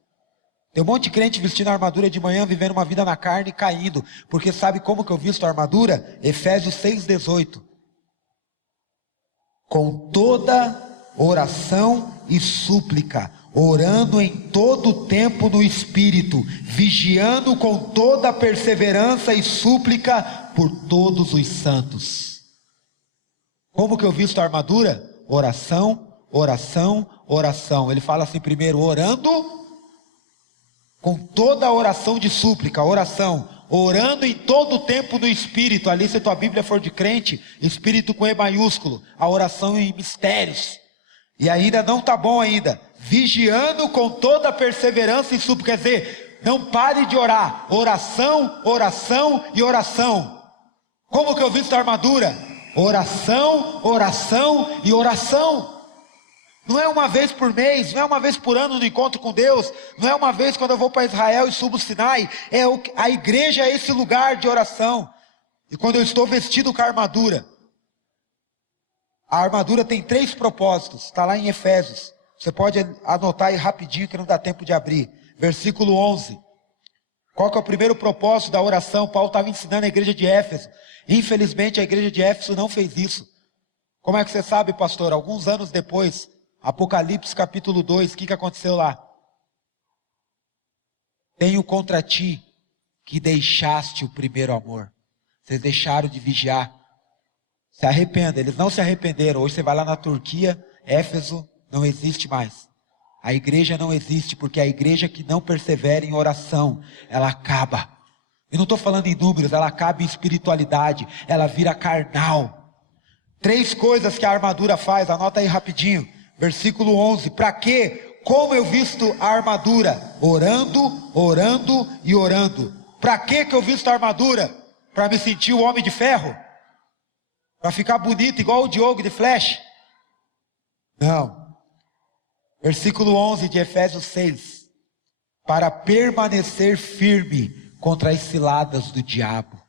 Tem um monte de crente vestindo a armadura de manhã, vivendo uma vida na carne e caindo. Porque sabe como que eu visto a armadura? Efésios 6,18. Com toda oração e súplica, orando em todo o tempo no Espírito, vigiando com toda perseverança e súplica por todos os santos. Como que eu visto a armadura? Oração, oração, oração. Ele fala assim primeiro, orando com toda a oração de súplica, oração, orando em todo o tempo no Espírito. Ali se tua Bíblia for de crente, Espírito com E maiúsculo, a oração em mistérios. E ainda não está bom ainda, vigiando com toda a perseverança e súplica, quer dizer, não pare de orar, oração, oração e oração. Como que eu visto a armadura? Oração, oração e oração. Não é uma vez por mês, não é uma vez por ano no encontro com Deus, não é uma vez quando eu vou para Israel e subo o Sinai, a igreja é esse lugar de oração. E quando eu estou vestido com a armadura tem 3 propósitos, está lá em Efésios, você pode anotar aí rapidinho que não dá tempo de abrir, versículo 11, qual que é o primeiro propósito da oração? Paulo estava ensinando a igreja de Éfeso, infelizmente a igreja de Éfeso não fez isso. Como é que você sabe, pastor? Alguns anos depois, Apocalipse capítulo 2, o que aconteceu lá? Tenho contra ti que deixaste o primeiro amor. Vocês deixaram de vigiar. Se arrependa. Eles não se arrependeram. Hoje você vai lá na Turquia, Éfeso não existe mais. A igreja não existe porque a igreja que não persevera em oração, ela acaba. Eu não estou falando em números, ela acaba em espiritualidade, ela vira carnal. 3 coisas que a armadura faz, anota aí rapidinho. Versículo 11, para quê? Como eu visto a armadura? Orando, orando e orando. Para que eu visto a armadura? Para me sentir o homem de ferro? Para ficar bonito igual o Diogo de Flash? Não. Versículo 11 de Efésios 6. Para permanecer firme contra as ciladas do diabo.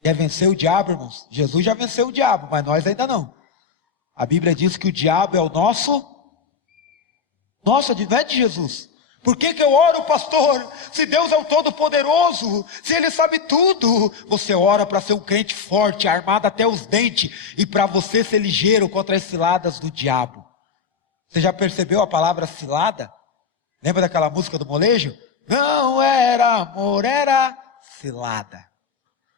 Quer vencer o diabo, irmãos? Jesus já venceu o diabo, mas nós ainda não. A Bíblia diz que o diabo é o nosso, não é de Jesus. Por que eu oro, pastor? Se Deus é o Todo-Poderoso, se Ele sabe tudo. Você ora para ser um crente forte, armado até os dentes, e para você ser ligeiro contra as ciladas do diabo. Você já percebeu a palavra cilada? Lembra daquela música do molejo? Não era amor, era cilada.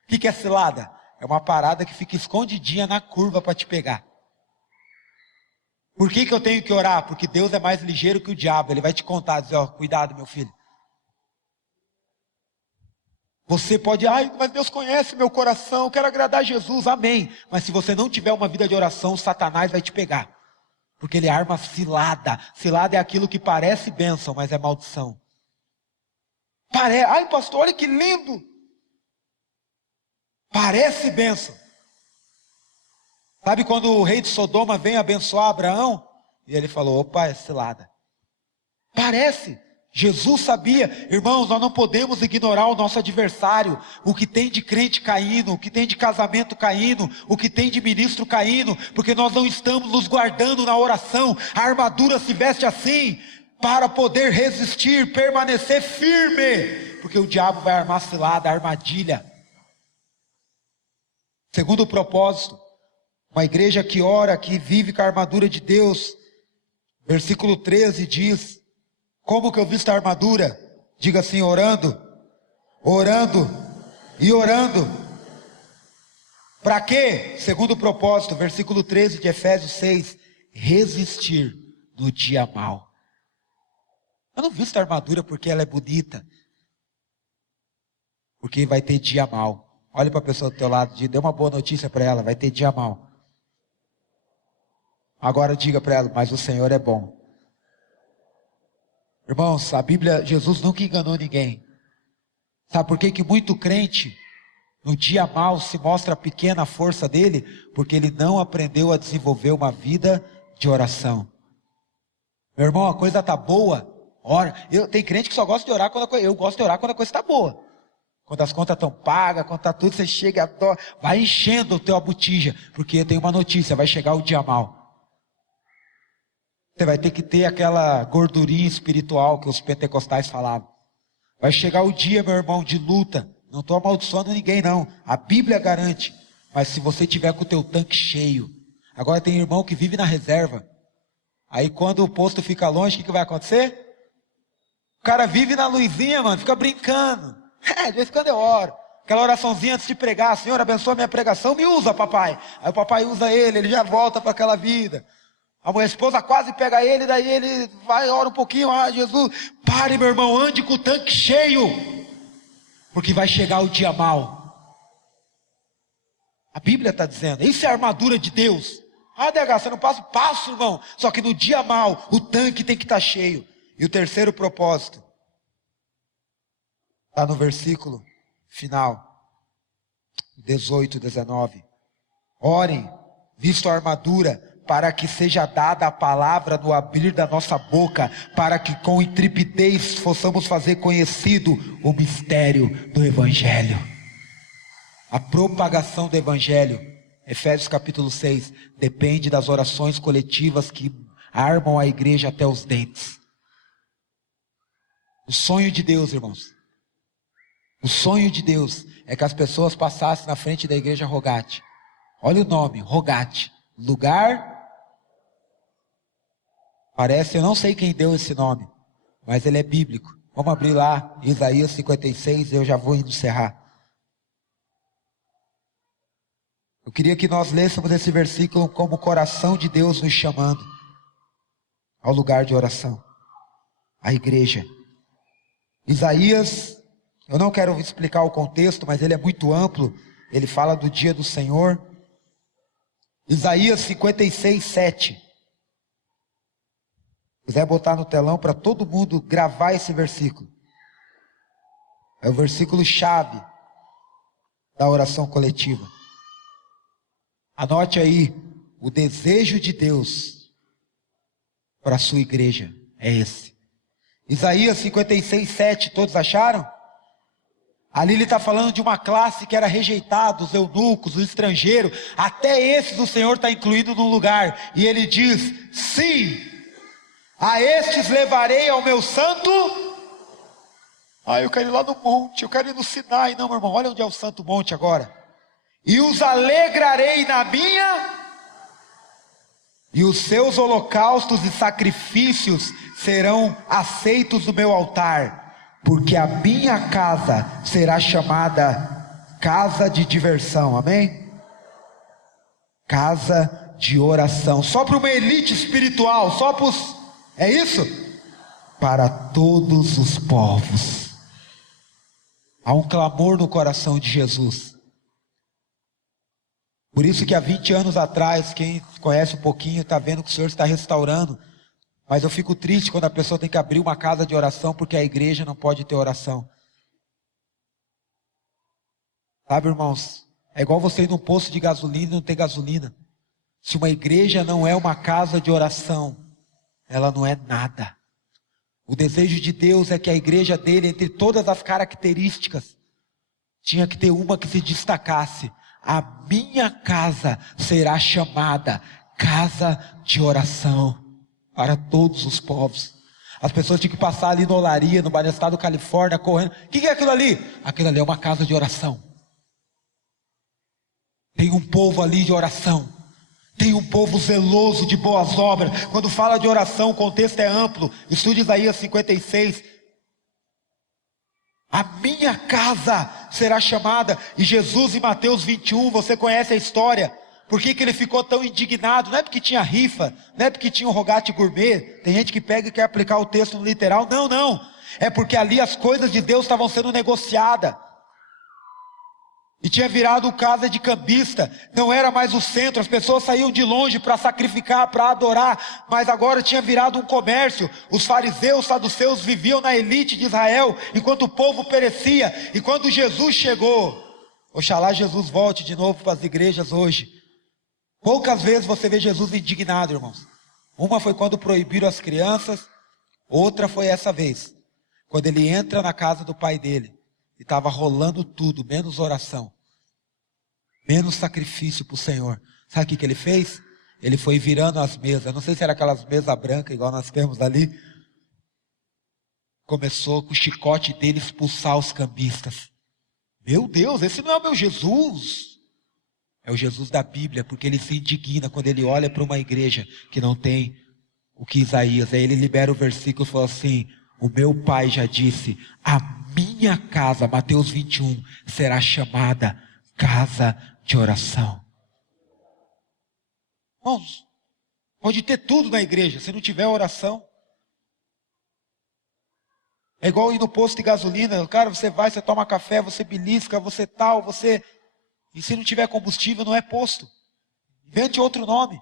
O que é cilada? É uma parada que fica escondidinha na curva para te pegar. Por que eu tenho que orar? Porque Deus é mais ligeiro que o diabo. Ele vai te contar, dizer, ó, cuidado meu filho. Você pode, mas Deus conhece meu coração, eu quero agradar a Jesus, amém. Mas se você não tiver uma vida de oração, Satanás vai te pegar. Porque ele arma cilada. Cilada é aquilo que parece bênção, mas é maldição. Ai, pastor, olha que lindo. Parece bênção. Sabe quando o rei de Sodoma vem abençoar Abraão? E ele falou, opa, é cilada. Parece. Jesus sabia. Irmãos, nós não podemos ignorar o nosso adversário. O que tem de crente caindo, o que tem de casamento caindo, o que tem de ministro caindo. Porque nós não estamos nos guardando na oração. A armadura se veste assim, para poder resistir, permanecer firme. Porque o diabo vai armar cilada, armadilha. Segundo o propósito, uma igreja que ora, que vive com a armadura de Deus. Versículo 13 diz, como que eu visto a armadura? Diga assim, orando, orando e orando. Para quê? Segundo o propósito, versículo 13 de Efésios 6, resistir no dia mau. Eu não visto a armadura porque ela é bonita, porque vai ter dia mau. Olha para a pessoa do teu lado, dê uma boa notícia para ela, vai ter dia mau. Agora diga para ela, mas o Senhor é bom. Irmãos, a Bíblia, Jesus nunca enganou ninguém. Sabe por que muito crente, no dia mau, se mostra a pequena força dele? Porque ele não aprendeu a desenvolver uma vida de oração. Meu irmão, a coisa está boa, ora. Tem crente que só gosta de orar quando eu gosto de orar quando a coisa está boa. Quando as contas estão pagas, quando está tudo, você chega, vai enchendo o teu botija. Porque tem uma notícia, vai chegar o dia mau. Você vai ter que ter aquela gordurinha espiritual que os pentecostais falavam. Vai chegar o dia, meu irmão, de luta. Não estou amaldiçoando ninguém, não. A Bíblia garante. Mas se você tiver com o teu tanque cheio. Agora tem irmão que vive na reserva. Aí quando o posto fica longe, o que vai acontecer? O cara vive na luzinha, mano, fica brincando. De vez em quando eu oro. Aquela oraçãozinha antes de pregar, Senhor, abençoa a minha pregação, me usa, papai. Aí o papai usa ele já volta para aquela vida. A esposa quase pega ele, daí ele vai, ora um pouquinho, Jesus, pare meu irmão, ande com o tanque cheio, porque vai chegar o dia mau. A Bíblia está dizendo, isso é a armadura de Deus. DH, você não passa? Passo, irmão, só que no dia mau, o tanque tem que estar cheio. E o terceiro propósito, está no versículo final, 18, 19. Orem, visto a armadura, para que seja dada a palavra no abrir da nossa boca, para que com intrepidez possamos fazer conhecido o mistério do Evangelho. A propagação do Evangelho, Efésios capítulo 6, depende das orações coletivas que armam a igreja até os dentes. O sonho de Deus, irmãos, o sonho de Deus é que as pessoas passassem na frente da igreja Rogate. Olha o nome, Rogate, lugar. Parece, eu não sei quem deu esse nome, mas ele é bíblico. Vamos abrir lá, Isaías 56, eu já vou encerrar. Eu queria que nós lêssemos esse versículo como o coração de Deus nos chamando ao lugar de oração, à igreja. Isaías, eu não quero explicar o contexto, mas ele é muito amplo, ele fala do dia do Senhor. Isaías 56, 7. Se quiser botar no telão para todo mundo gravar esse versículo. É o versículo chave da oração coletiva. Anote aí, o desejo de Deus para a sua igreja é esse. Isaías 56, 7, todos acharam? Ali ele está falando de uma classe que era rejeitada, os eunucos, os estrangeiros, até esses o Senhor está incluindo num lugar. E ele diz, sim, a estes levarei ao meu santo. Eu quero ir lá no monte, eu quero ir no Sinai. Não, meu irmão, olha onde é o santo monte agora. E os alegrarei na minha, e os seus holocaustos e sacrifícios serão aceitos no meu altar, porque a minha casa será chamada casa de diversão, amém? Casa de oração, só para uma elite espiritual, só para os... É isso? Para todos os povos. Há um clamor no coração de Jesus. Por isso que há 20 anos atrás, quem conhece um pouquinho, está vendo que o Senhor está restaurando. Mas eu fico triste quando a pessoa tem que abrir uma casa de oração, porque a igreja não pode ter oração. Sabe, irmãos, é igual você ir num posto de gasolina e não ter gasolina. Se uma igreja não é uma casa de oração, ela não é nada. O desejo de Deus é que a igreja dele, entre todas as características, tinha que ter uma que se destacasse. A minha casa será chamada casa de oração para todos os povos. As pessoas tinham que passar ali no Olaria, no estado da Califórnia, correndo. O que é aquilo ali? Aquilo ali é uma casa de oração. Tem um povo ali de oração. Tem um povo zeloso de boas obras. Quando fala de oração, o contexto é amplo. Estude Isaías 56. A minha casa será chamada. E Jesus em Mateus 21, você conhece a história. Por que ele ficou tão indignado? Não é porque tinha rifa, não é porque tinha um rogate gourmet. Tem gente que pega e quer aplicar o texto no literal. Não, não. É porque ali as coisas de Deus estavam sendo negociadas. E tinha virado casa de cambista, não era mais o centro, as pessoas saíam de longe para sacrificar, para adorar, mas agora tinha virado um comércio. Os fariseus, os saduceus viviam na elite de Israel, enquanto o povo perecia. E quando Jesus chegou, oxalá Jesus volte de novo para as igrejas hoje. Poucas vezes você vê Jesus indignado, irmãos. Uma foi quando proibiram as crianças, outra foi essa vez, quando ele entra na casa do pai dele. E estava rolando tudo, menos oração, menos sacrifício para o Senhor. Sabe o que ele fez? Ele foi virando as mesas. Não sei se era aquelas mesas brancas, igual nós temos ali. Começou com o chicote dele expulsar os cambistas. Meu Deus, esse não é o meu Jesus. É o Jesus da Bíblia, porque ele se indigna quando ele olha para uma igreja que não tem o que Isaías. Aí ele libera o versículo e fala assim: o meu pai já disse, a minha casa, Mateus 21, será chamada casa de oração. Irmãos, pode ter tudo na igreja, se não tiver oração. É igual ir no posto de gasolina, cara, você vai, você toma café, você belisca, você tal, você... E se não tiver combustível, não é posto. Invente outro nome.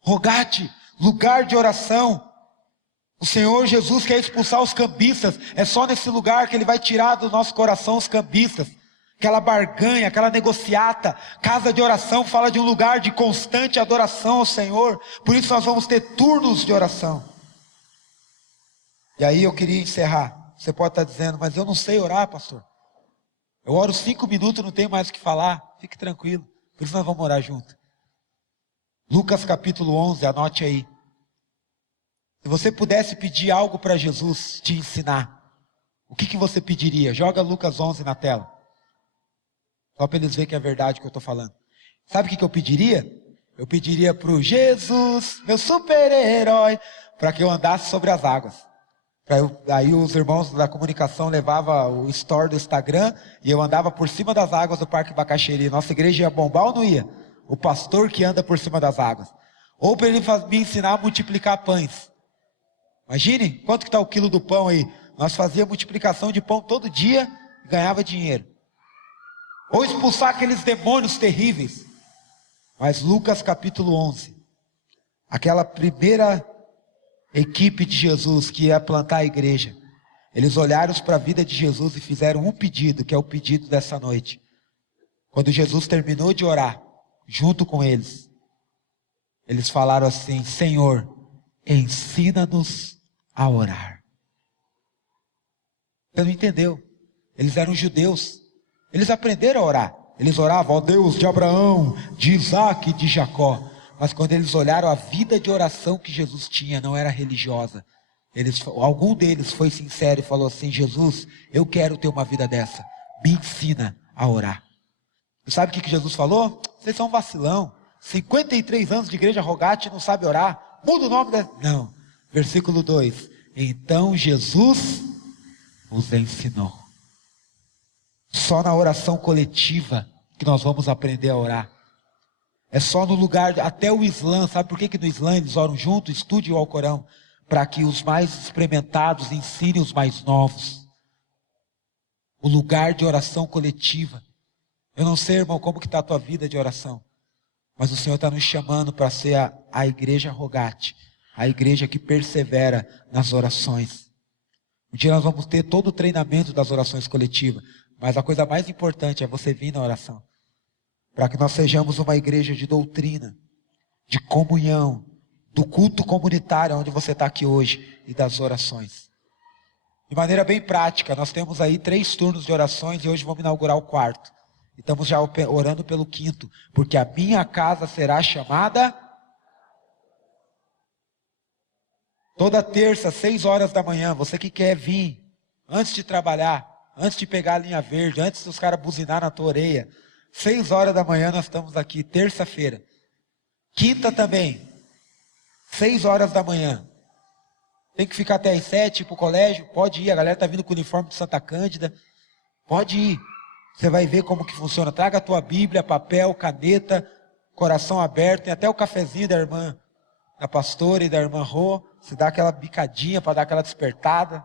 Rogate, lugar de oração. O Senhor Jesus quer expulsar os cambistas. É só nesse lugar que Ele vai tirar do nosso coração os cambistas. Aquela barganha, aquela negociata. Casa de oração fala de um lugar de constante adoração ao Senhor. Por isso nós vamos ter turnos de oração. E aí eu queria encerrar. Você pode estar dizendo, mas eu não sei orar, pastor. Eu oro 5 minutos, não tenho mais o que falar. Fique tranquilo. Por isso nós vamos orar junto. Lucas capítulo 11, anote aí. Se você pudesse pedir algo para Jesus te ensinar, o que você pediria? Joga Lucas 11 na tela. Só para eles verem que é verdade o que eu estou falando. Sabe o que eu pediria? Eu pediria para o Jesus, meu super-herói, para que eu andasse sobre as águas. Aí os irmãos da comunicação levavam o story do Instagram e eu andava por cima das águas do Parque Bacaxeri. Nossa igreja ia bombar ou não ia? O pastor que anda por cima das águas. Ou para ele me ensinar a multiplicar pães. Imagine quanto que está o quilo do pão aí. Nós fazíamos multiplicação de pão todo dia e ganhava dinheiro. Ou expulsar aqueles demônios terríveis. Mas Lucas capítulo 11. Aquela primeira equipe de Jesus que ia plantar a igreja. Eles olharam para a vida de Jesus e fizeram um pedido, que é o pedido dessa noite. Quando Jesus terminou de orar, junto com eles, eles falaram assim: Senhor, ensina-nos a orar. Você não entendeu? Eles eram judeus. Eles aprenderam a orar. Eles oravam, ó Deus de Abraão, de Isaac e de Jacó. Mas quando eles olharam a vida de oração que Jesus tinha, não era religiosa. Algum deles foi sincero e falou assim: Jesus, eu quero ter uma vida dessa. Me ensina a orar. E sabe o que Jesus falou? Vocês são um vacilão. 53 anos de igreja rogate e não sabe orar. Muda o nome da... Não. Versículo 2. Então Jesus os ensinou. Só na oração coletiva que nós vamos aprender a orar. É só no lugar, até o Islã, sabe por que no Islã eles oram junto? Estude o Alcorão, para que os mais experimentados ensinem os mais novos. O lugar de oração coletiva. Eu não sei, irmão, como que está a tua vida de oração. Mas o Senhor está nos chamando para ser a igreja rogate. A igreja que persevera nas orações. Um dia nós vamos ter todo o treinamento das orações coletivas. Mas a coisa mais importante é você vir na oração. Para que nós sejamos uma igreja de doutrina, de comunhão, do culto comunitário onde você está aqui hoje e das orações. De maneira bem prática, nós temos aí 3 turnos de orações e hoje vamos inaugurar o 4º. E estamos já orando pelo 5º, porque a minha casa será chamada toda terça, 6 horas da manhã. Você que quer vir antes de trabalhar, antes de pegar a linha verde, antes dos caras buzinar na tua orelha, 6 horas da manhã nós estamos aqui, terça-feira. Quinta também, 6 horas da manhã. Tem que ficar até às 7 para o colégio? Pode ir, a galera está vindo com o uniforme de Santa Cândida. Pode ir. Você vai ver como que funciona. Traga a tua Bíblia, papel, caneta, coração aberto. Tem até o cafezinho da irmã, da pastora e da irmã Rô. Você dá aquela bicadinha para dar aquela despertada.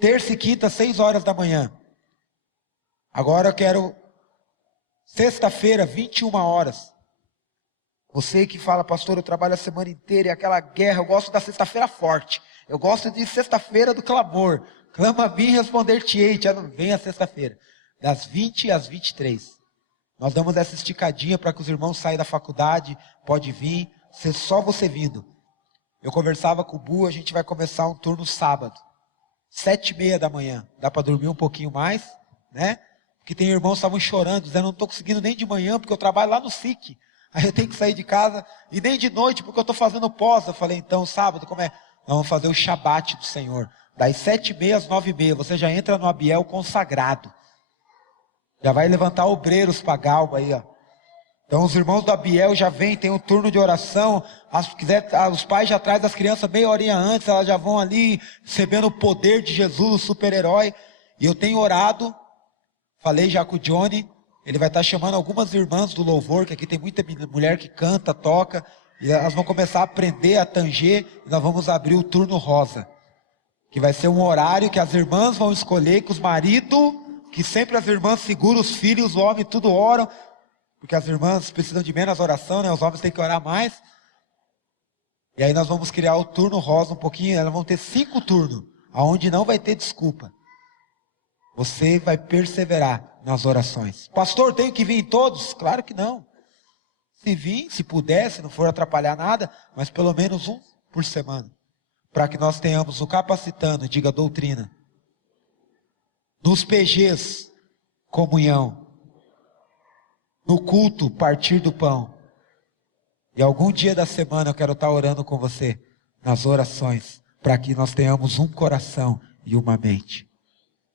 Terça e quinta, 6 horas da manhã. Agora eu quero sexta-feira, 21 horas. Você que fala, pastor, eu trabalho a semana inteira e aquela guerra, eu gosto da sexta-feira forte. Eu gosto de sexta-feira do clamor. Clama a mim e responder-te-ei. Já não vem a sexta-feira. Das 20 às 23. Nós damos essa esticadinha para que os irmãos saiam da faculdade. Pode vir. Só você vindo. Eu conversava com o Bu, a gente vai começar um turno sábado. 7h30 da manhã. Dá para dormir um pouquinho mais, né? Porque tem irmãos que estavam chorando, dizendo, não estou conseguindo nem de manhã, porque eu trabalho lá no SIC. Aí eu tenho que sair de casa, e nem de noite, porque eu estou fazendo pós. Eu falei, então, sábado, como é? Nós vamos fazer o Shabat do Senhor. Das 7h30 às 9h30, você já entra no Abiel consagrado. Já vai levantar obreiros para Galba aí, ó. Então os irmãos do Abiel já vêm, tem um turno de oração. Os pais já trazem as crianças meia horinha antes, elas já vão ali, recebendo o poder de Jesus, o super-herói. E eu tenho orado, falei já com o Johnny, ele vai estar chamando algumas irmãs do louvor, que aqui tem muita mulher que canta, toca, e elas vão começar a aprender a tanger, e nós vamos abrir o turno rosa, que vai ser um horário que as irmãs vão escolher, que os maridos, que sempre as irmãs seguram os filhos, os homens tudo oram, porque as irmãs precisam de menos oração, né? Os homens têm que orar mais. E aí nós vamos criar o turno rosa um pouquinho, elas vão ter 5 turnos, aonde não vai ter desculpa. Você vai perseverar nas orações. Pastor, tenho que vir em todos? Claro que não. Se vir, se puder, se não for atrapalhar nada, mas pelo menos um por semana. Para que nós tenhamos o capacitando, diga doutrina. Nos PGs, comunhão. No culto, partir do pão. E algum dia da semana eu quero estar orando com você nas orações, para que nós tenhamos um coração e uma mente.